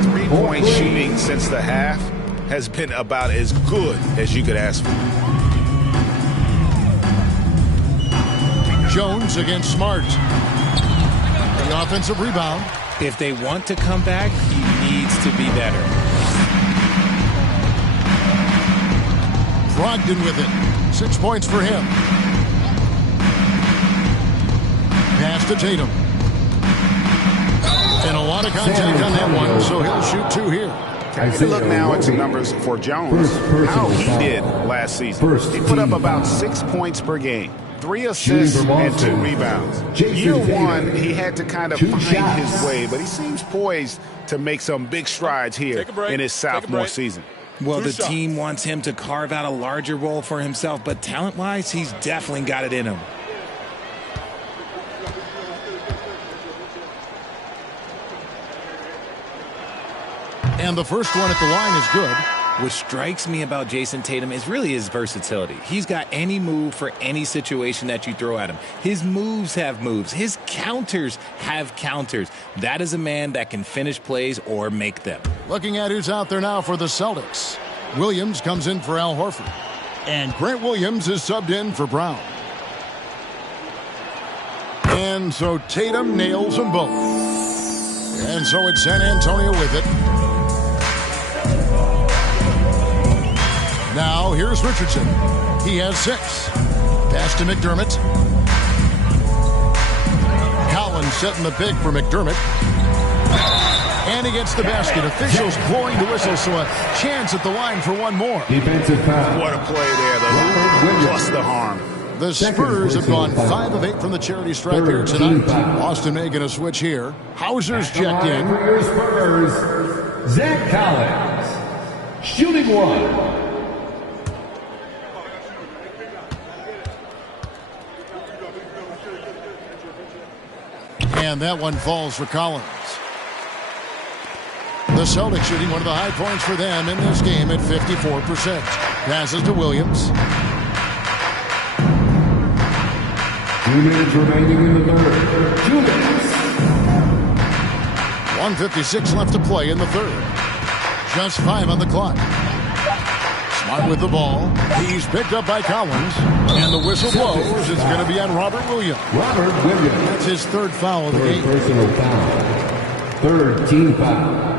3-point shooting since the half has been about as good as you could ask for. Jones against Smart. The offensive rebound. If they want to come back, he needs to be better. Brogdon with it. 6 points for him. Pass to Tatum. And a lot of contact on that one, so he'll shoot 2 here. Take a look now at some numbers for Jones. How he did last season. He put up about 6 points per game. 3 assists and 2 rebounds. Year one, he had to kind of find his way, but he seems poised to make some big strides here in his sophomore season. Well, the team wants him to carve out a larger role for himself, but talent-wise, he's definitely got it in him. And the first one at the line is good. What strikes me about Jason Tatum is really his versatility. He's got any move for any situation that you throw at him. His moves have moves. His counters have counters. That is a man that can finish plays or make them. Looking at who's out there now for the Celtics. Williams comes in for Al Horford. And Grant Williams is subbed in for Brown. And so Tatum nails them both. And so it's San Antonio with it. Now, here's Richardson. He has 6. Pass to McDermott. Collins setting the pick for McDermott. And he gets the basket. Officials blowing the whistle, so a chance at the line for one more. Defensive foul. What a play there. The hoop plus the harm. The Spurs have gone 5 of 8 from the charity stripe here tonight. Boston making a switch here. Hauser's checked in. For your Spurs, Zach Collins. Shooting 1. And that one falls for Collins. The Celtics shooting one of the high points for them in this game at 54%. Passes to Williams. 2 minutes remaining in the third. 2 minutes. 1:56 left to play in the third. Just 5 on the clock. Smart with the ball. He's picked up by Collins. And the whistle blows. It's going to be on Robert Williams. Robert Williams. That's his 3rd foul of the game. Personal foul. 3rd team foul.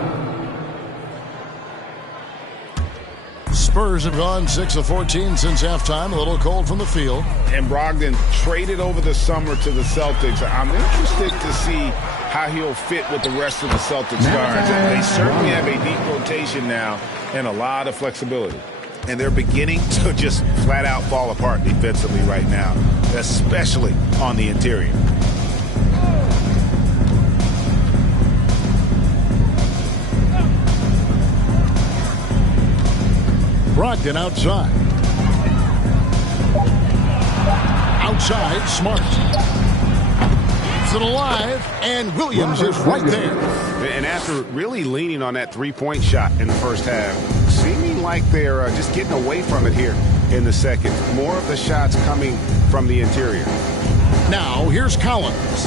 Spurs have gone 6 of 14 since halftime. A little cold from the field. And Brogdon traded over the summer to the Celtics. I'm interested to see how he'll fit with the rest of the Celtics guards. They certainly have a deep rotation now and a lot of flexibility. And they're beginning to just flat out fall apart defensively right now, especially on the interior. Brogdon outside. Outside, Smart. Keeps it alive, and Williams is right there. And after really leaning on that three-point shot in the first half, seeming like they're just getting away from it here in the second. More of the shots coming from the interior. Now, here's Collins.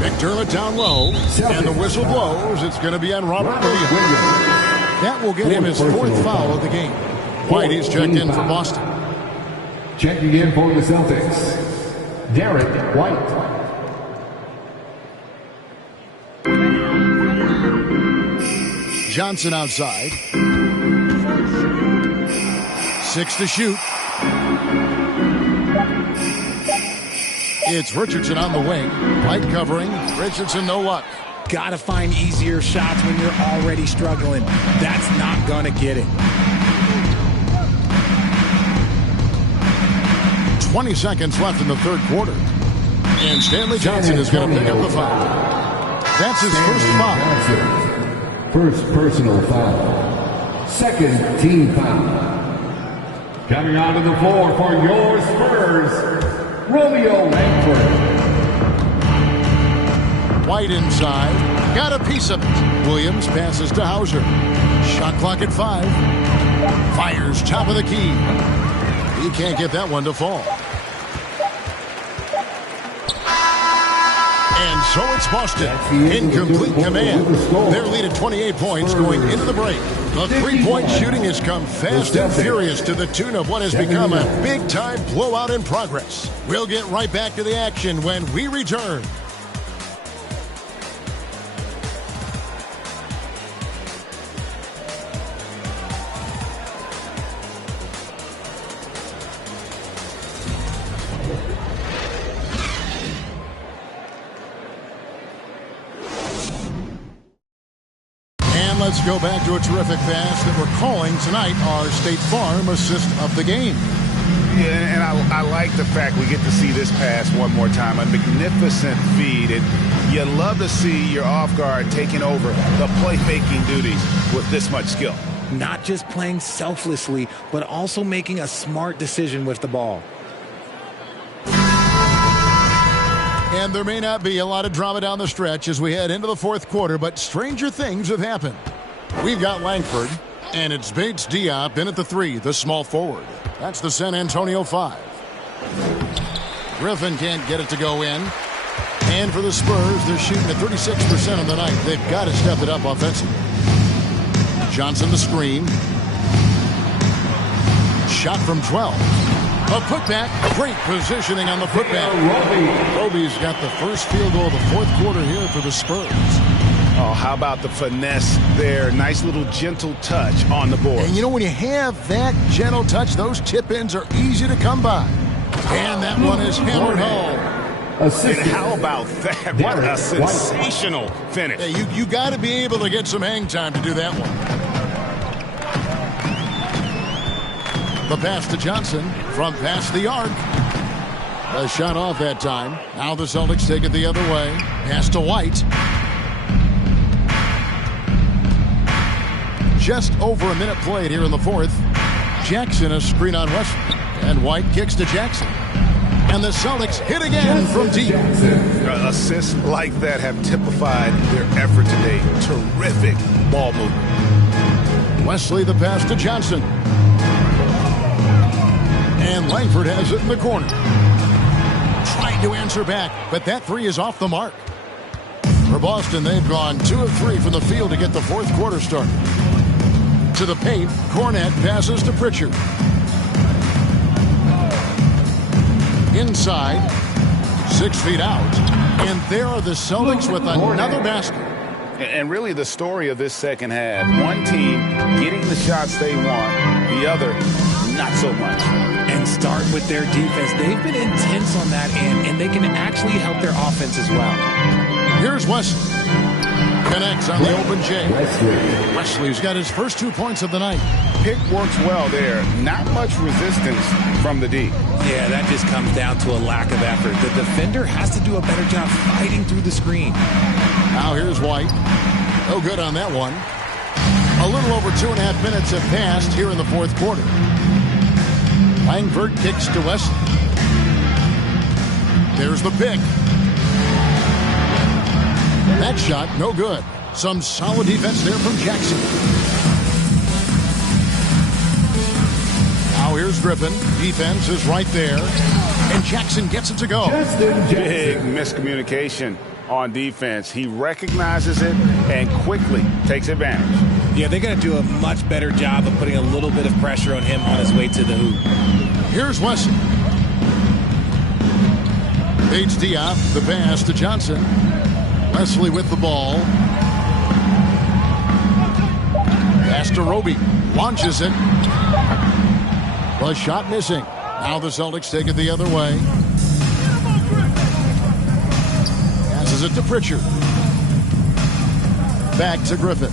McDermott down low, and the whistle blows. It's going to be on Robert Williams. That will get him his fourth foul of the game. White is checked in for Boston. Checking in for the Celtics, Derek White. Johnson outside. 6 to shoot. It's Richardson on the wing. White covering. Richardson, no luck. Gotta find easier shots when you're already struggling. That's not gonna get it. 20 seconds left in the third quarter. And Stanley Johnson is going to pick up the foul. That's his first foul. First personal foul. Second team foul. Coming onto the floor for your Spurs, Romeo Langford. White inside. Got a piece of it. Williams passes to Hauser. Shot clock at 5. Fires top of the key. He can't get that one to fall. And so it's Boston in complete command. Their lead at 28 points going into the break. The three-point shooting has come fast and furious to the tune of what has become a big-time blowout in progress. We'll get right back to the action when we return. Let's go back to a terrific pass that we're calling tonight our State Farm assist of the game. Yeah, and I like the fact we get to see this pass one more time. A magnificent feed, and you love to see your off guard taking over the playmaking duties with this much skill. Not just playing selflessly, but also making a smart decision with the ball. And there may not be a lot of drama down the stretch as we head into the fourth quarter, but stranger things have happened. We've got Langford, and it's Bates Diop in at the 3, the small forward. That's the San Antonio 5. Griffin can't get it to go in. And for the Spurs, they're shooting at 36% on the night. They've got to step it up offensively. Johnson the screen. Shot from 12. A putback. Great positioning on the putback. Roby's got the first field goal of the fourth quarter here for the Spurs. Oh, how about the finesse there? Nice little gentle touch on the board. And you know, when you have that gentle touch, those tip-ins are easy to come by. And that one is hammered home. And how about that? What a sensational finish. Yeah, you got to be able to get some hang time to do that one. The pass to Johnson from past the arc. A shot off that time. Now the Celtics take it the other way. Pass to White. Just over a minute played here in the fourth. Jackson a screen on Wesley. And White kicks to Jackson. And the Celtics hit again from deep. Assists like that have typified their effort today. Terrific ball movement. Wesley the pass to Johnson. And Langford has it in the corner. Trying to answer back, but that 3 is off the mark. For Boston, they've gone 2 of 3 from the field to get the fourth quarter started. To the paint, Cornette passes to Pritchard. Inside, 6 feet out. And there are the Celtics with another basket. And really the story of this second half. One team getting the shots they want, the other not so much. And start with their defense. They've been intense on that end, and they can actually help their offense as well. Here's Wesley. Connects on the open J. Wesley's got his first 2 points of the night. Pick works well there. Not much resistance from the D. Yeah, that just comes down to a lack of effort. The defender has to do a better job fighting through the screen. Now here's White. No good on that one. A little over 2.5 minutes have passed here in the fourth quarter. Langford kicks to Wesley. There's the pick. That shot, no good. Some solid defense there from Jackson. Now here's Griffin. Defense is right there. And Jackson gets it to go. Big miscommunication on defense. He recognizes it and quickly takes advantage. Yeah, they're going to do a much better job of putting a little bit of pressure on him on his way to the hoop. Here's Wesley. Bates Diop, the pass to Johnson. Wesley with the ball. Pass to Roby. Launches it. The shot missing. Now the Celtics take it the other way. Passes it to Pritchard. Back to Griffin.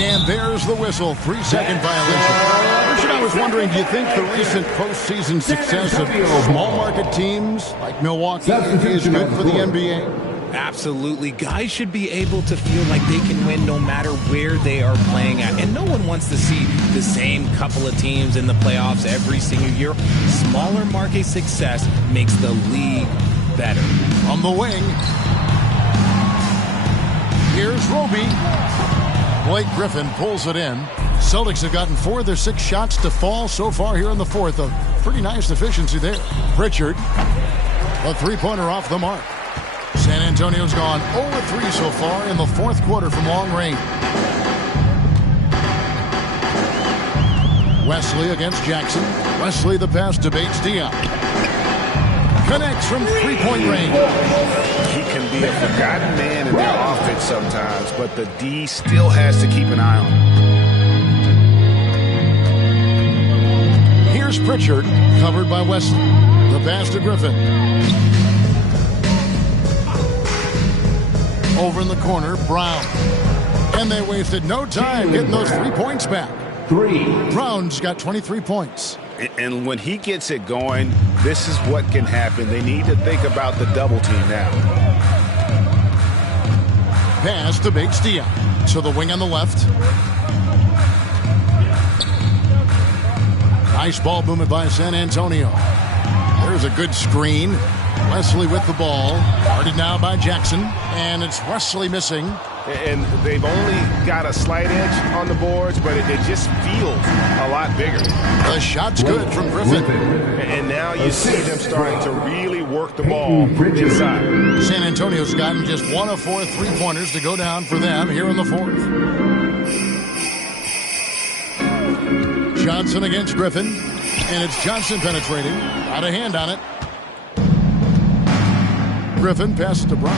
And there's the whistle. 3-second violation. Richard, I was wondering, do you think the recent postseason success of small market teams like Milwaukee is good for the NBA? Absolutely. Guys should be able to feel like they can win no matter where they are playing at. And no one wants to see the same couple of teams in the playoffs every single year. Smaller market success makes the league better. On the wing, here's Roby. Blake Griffin pulls it in. Celtics have gotten 4 of their 6 shots to fall so far here in the fourth. A pretty nice efficiency there. Pritchard, a three-pointer off the mark. San Antonio's gone 0-3 so far in the fourth quarter from long range. Wesley against Jackson. Wesley the pass to Bates Diop. Connects from three-point range. He can be a forgotten man in their offense sometimes, but the D still has to keep an eye on him. Here's Pritchard, covered by Wesley. The pass to Griffin. Over in the corner, Brown. And they wasted no time getting those 3 points back. Brown's got 23 points. And when he gets it going, this is what can happen. They need to think about the double team now. Pass to Bates Diop. To the wing on the left. Nice ball movement by San Antonio. There's a good screen. Wesley with the ball. Guarded now by Jackson. And it's Wesley missing. And they've only got a slight edge on the boards, but it just feels a lot bigger. The shot's good from Griffin. And now you see them starting to really work the ball inside. San Antonio's gotten just 1 of 4 3-pointers to go down for them here in the fourth. Johnson against Griffin. And it's Johnson penetrating. Got a hand on it. Griffin passes to Brown.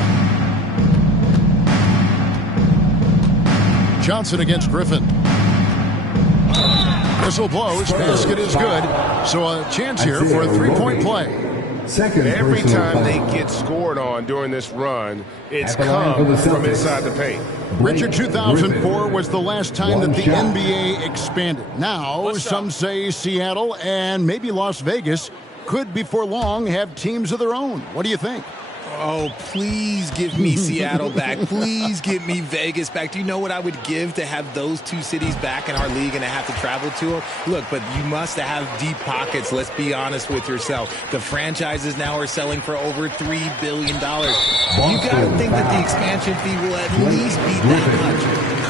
Johnson against Griffin. Whistle blows. Basket is good. So a chance here for a 3-point play. Every time they get scored on during this run, it's come from inside the paint. Richard, 2004 was the last time that the NBA expanded. Now, some say Seattle and maybe Las Vegas could before long have teams of their own. What do you think? Oh, please give me Seattle back. Please give me Vegas back. Do you know what I would give to have those 2 cities back in our league and to have to travel to them? Look, but you must have deep pockets. Let's be honest with yourself. The franchises now are selling for over $3 billion. You got to think that the expansion fee will at least be that much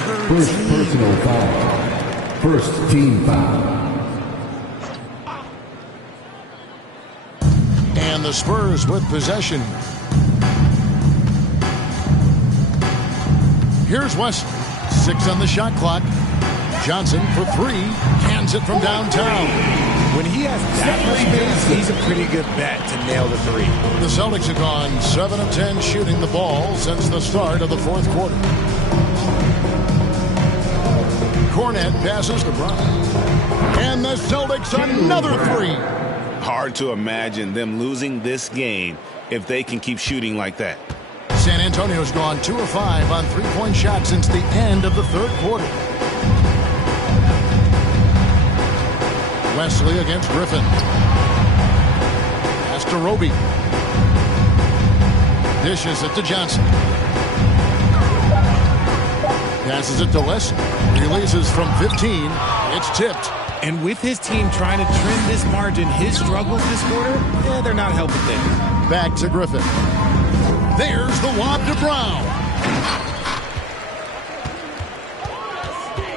per First team. personal foul. First team foul. And the Spurs with possession. Here's West. 6 on the shot clock. Johnson for 3. Cans it from downtown. When he has that much space, he's a pretty good bet to nail the 3. The Celtics have gone 7 of 10 shooting the ball since the start of the fourth quarter. Cornet passes to Brown. And the Celtics another 3. Hard to imagine them losing this game if they can keep shooting like that. San Antonio's gone 2 of 5 on 3-point shots since the end of the third quarter. Wesley against Griffin. Pass to Roby. Dishes it to Johnson. Passes it to Leslie. Releases from 15. It's tipped. And with his team trying to trim this margin, his struggles this quarter, they're not helping things. Back to Griffin. There's the lob to Brown.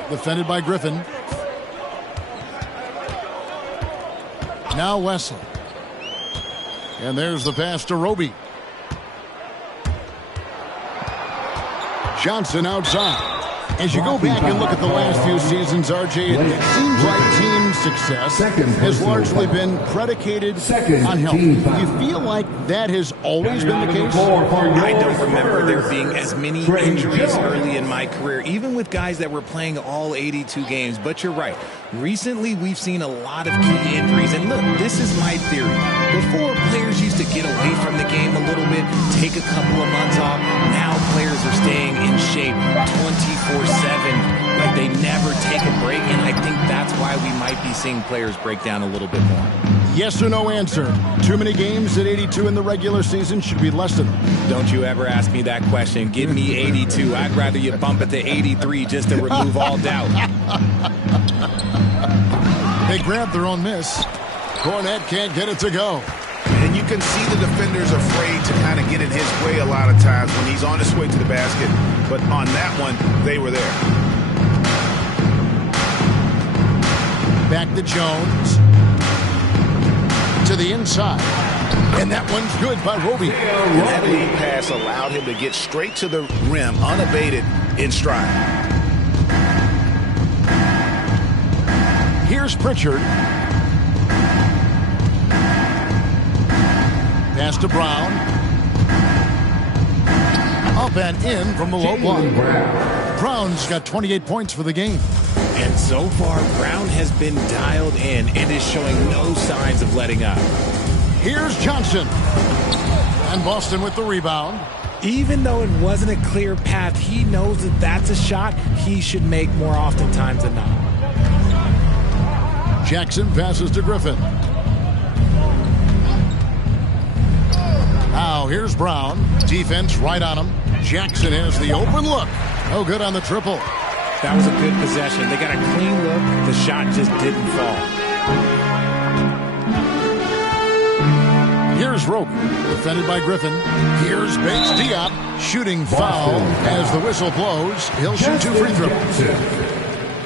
Defended by Griffin. Now Wesley. And there's the pass to Roby. Johnson outside. As you go back and look at the last few seasons, RJ, it seems like team success has largely been predicated on health. Do you feel like that has always been the case? I don't remember there being as many injuries early in my career, even with guys that were playing all 82 games. But you're right. Recently, we've seen a lot of key injuries. And look, this is my theory. Before, players used to get away from the game a little bit, take a couple of months off. Now players are staying in shape 24/7, like they never take a break. And I think that's why we might be seeing players break down a little bit more. Yes or no answer. Too many games at 82 in the regular season should be less than them. Don't you ever ask me that question. Give me 82. I'd rather you bump it to 83 just to remove all doubt. They grabbed their own miss. Cornette can't get it to go. And you can see the defender's afraid to kind of get in his way a lot of times when he's on his way to the basket. But on that one, they were there. Back to Jones. To the inside. And that one's good by Roby. And that lead pass allowed him to get straight to the rim, unabated, in stride. Here's Pritchard. Pass to Brown. Up and in from the low block. Brown's got 28 points for the game. And so far, Brown has been dialed in and is showing no signs of letting up. Here's Johnson. And Boston with the rebound. Even though it wasn't a clear path, he knows that that's a shot he should make more oftentimes than not. Jackson passes to Griffin. Now here's Brown. Defense right on him. Jackson has the open look. No good on the triple. That was a good possession. They got a clean look. The shot just didn't fall. Here's Roby, defended by Griffin. Here's Bates Diop, shooting foul as the whistle blows. He'll shoot 2 free throws.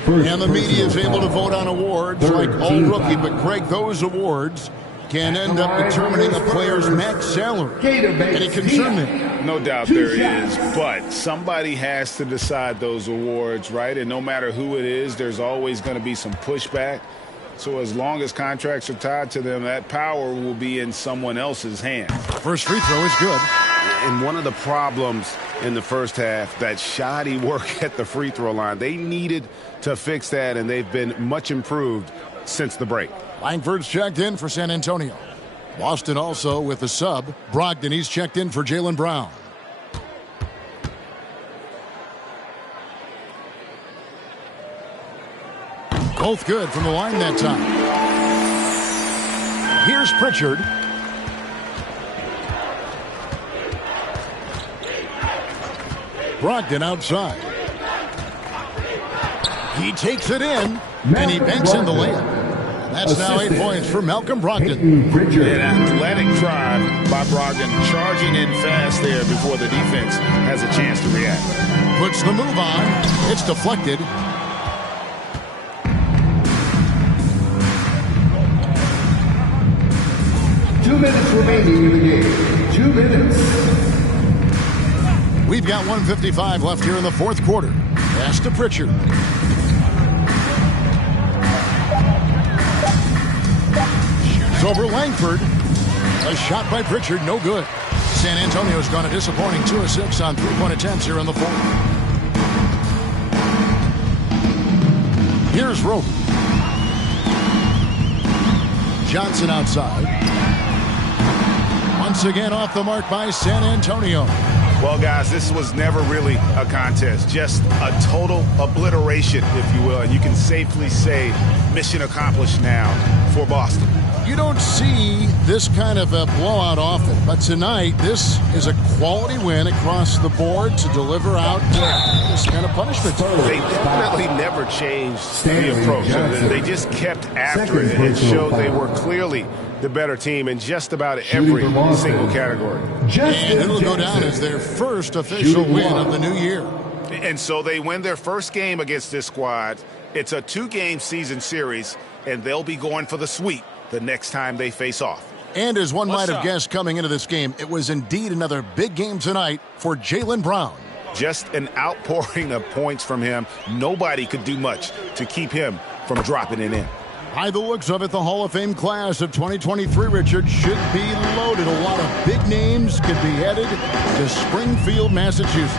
And the media is able to vote on awards like all rookie, but Greg, those awards can end up determining a player's max salary. Any concern there? No doubt there is, but somebody has to decide those awards, right? And no matter who it is, there's always going to be some pushback. So as long as contracts are tied to them, that power will be in someone else's hands. First free throw is good. And one of the problems in the first half, that shoddy work at the free throw line. They needed to fix that, and they've been much improved since the break. Langford's checked in for San Antonio. Boston also with the sub. Brogdon, he's checked in for Jaylen Brown. Both good from the line that time. Here's Pritchard. Brogdon outside. He takes it in, and he banks in the layup. That's now 8 points for Malcolm Brogdon. An athletic drive by Brogdon, charging in fast there before the defense has a chance to react. Puts the move on. It's deflected. Two minutes remaining in the game. 2 minutes. We've got 1:55 left here in the fourth quarter. Pass to Pritchard. Shoots over Langford. A shot by Pritchard, no good. San Antonio's gone a disappointing 2 of 6 on three-point attempts here in the fourth. Here's Roby. Johnson outside. Once again off the mark by San Antonio. Well, guys, this was never really a contest, just a total obliteration, if you will. And you can safely say mission accomplished now for Boston. You don't see this kind of a blowout often, but tonight this is a quality win across the board to deliver out this kind of punishment. They definitely never changed the approach. They just kept after it, and it showed they were clearly the better team in just about every single category. And it'll go down as their first official win of the new year. And so they win their first game against this squad. It's a 2-game season series, and they'll be going for the sweep the next time they face off. And as one might have guessed coming into this game, it was indeed another big game tonight for Jaylen Brown. Just an outpouring of points from him. Nobody could do much to keep him from dropping it in. By the looks of it, the Hall of Fame class of 2023, Richard, should be loaded. A lot of big names could be headed to Springfield, Massachusetts.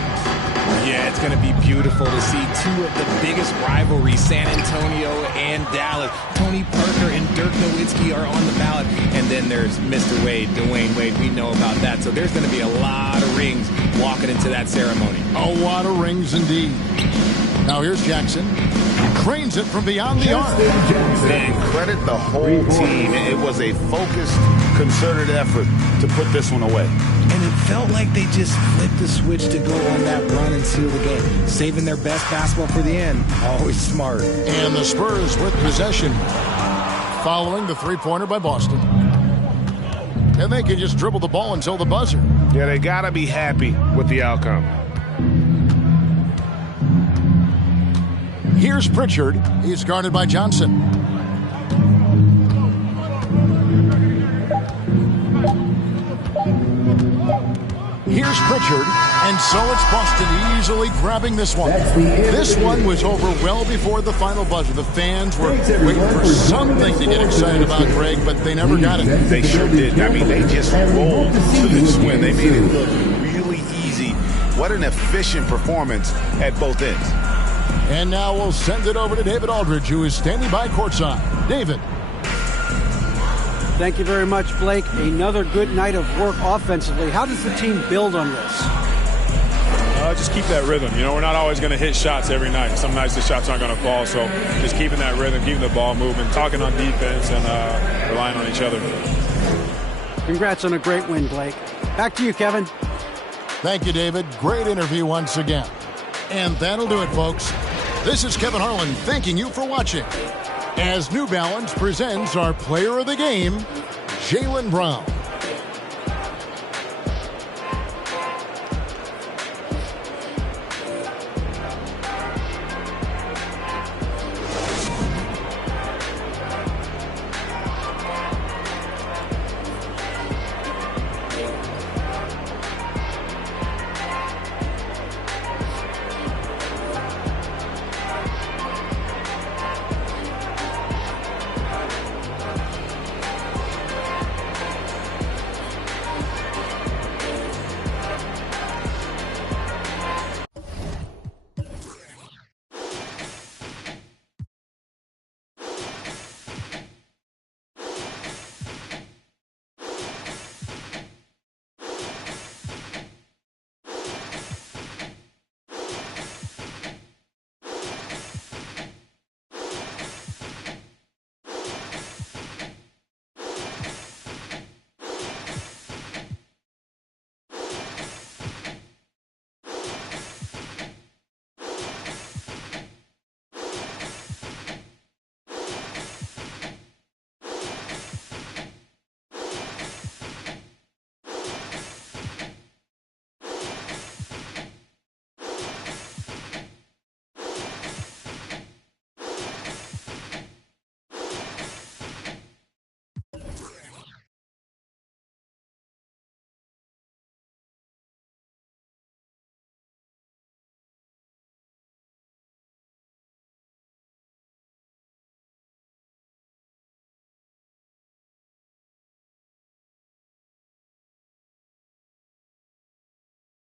Yeah, it's going to be beautiful to see two of the biggest rivalries, San Antonio and Dallas. Tony Parker and Dirk Nowitzki are on the ballot. And then there's Mr. Wade, Dwayne Wade. We know about that. So there's going to be a lot of rings walking into that ceremony. A lot of rings indeed. Now here's Jackson. Cranes it from beyond the arc. Man, credit the whole team. It was a focused, concerted effort to put this one away. And it felt like they just flipped the switch to go on that run and seal the game. Saving their best basketball for the end. Always smart. And the Spurs with possession. Following the three-pointer by Boston. And they can just dribble the ball until the buzzer. Yeah, they got to be happy with the outcome. Here's Pritchard. He's guarded by Johnson. Here's Pritchard, and so it's Boston easily grabbing this one. This one was over well before the final buzzer. The fans were waiting for something to get excited about, Greg, but they never got it. They sure did. I mean, they just rolled to this win. They made it look really easy. What an efficient performance at both ends. And now we'll send it over to David Aldridge, who is standing by courtside. David. Thank you very much, Blake. Another good night of work offensively. How does the team build on this? Just keep that rhythm. You know, we're not always going to hit shots every night. Some nights the shots aren't going to fall. So just keeping that rhythm, keeping the ball moving, talking on defense, and relying on each other. Congrats on a great win, Blake. Back to you, Kevin. Thank you, David. Great interview once again. And that'll do it, folks. This is Kevin Harlan thanking you for watching as New Balance presents our player of the game, Jaylen Brown.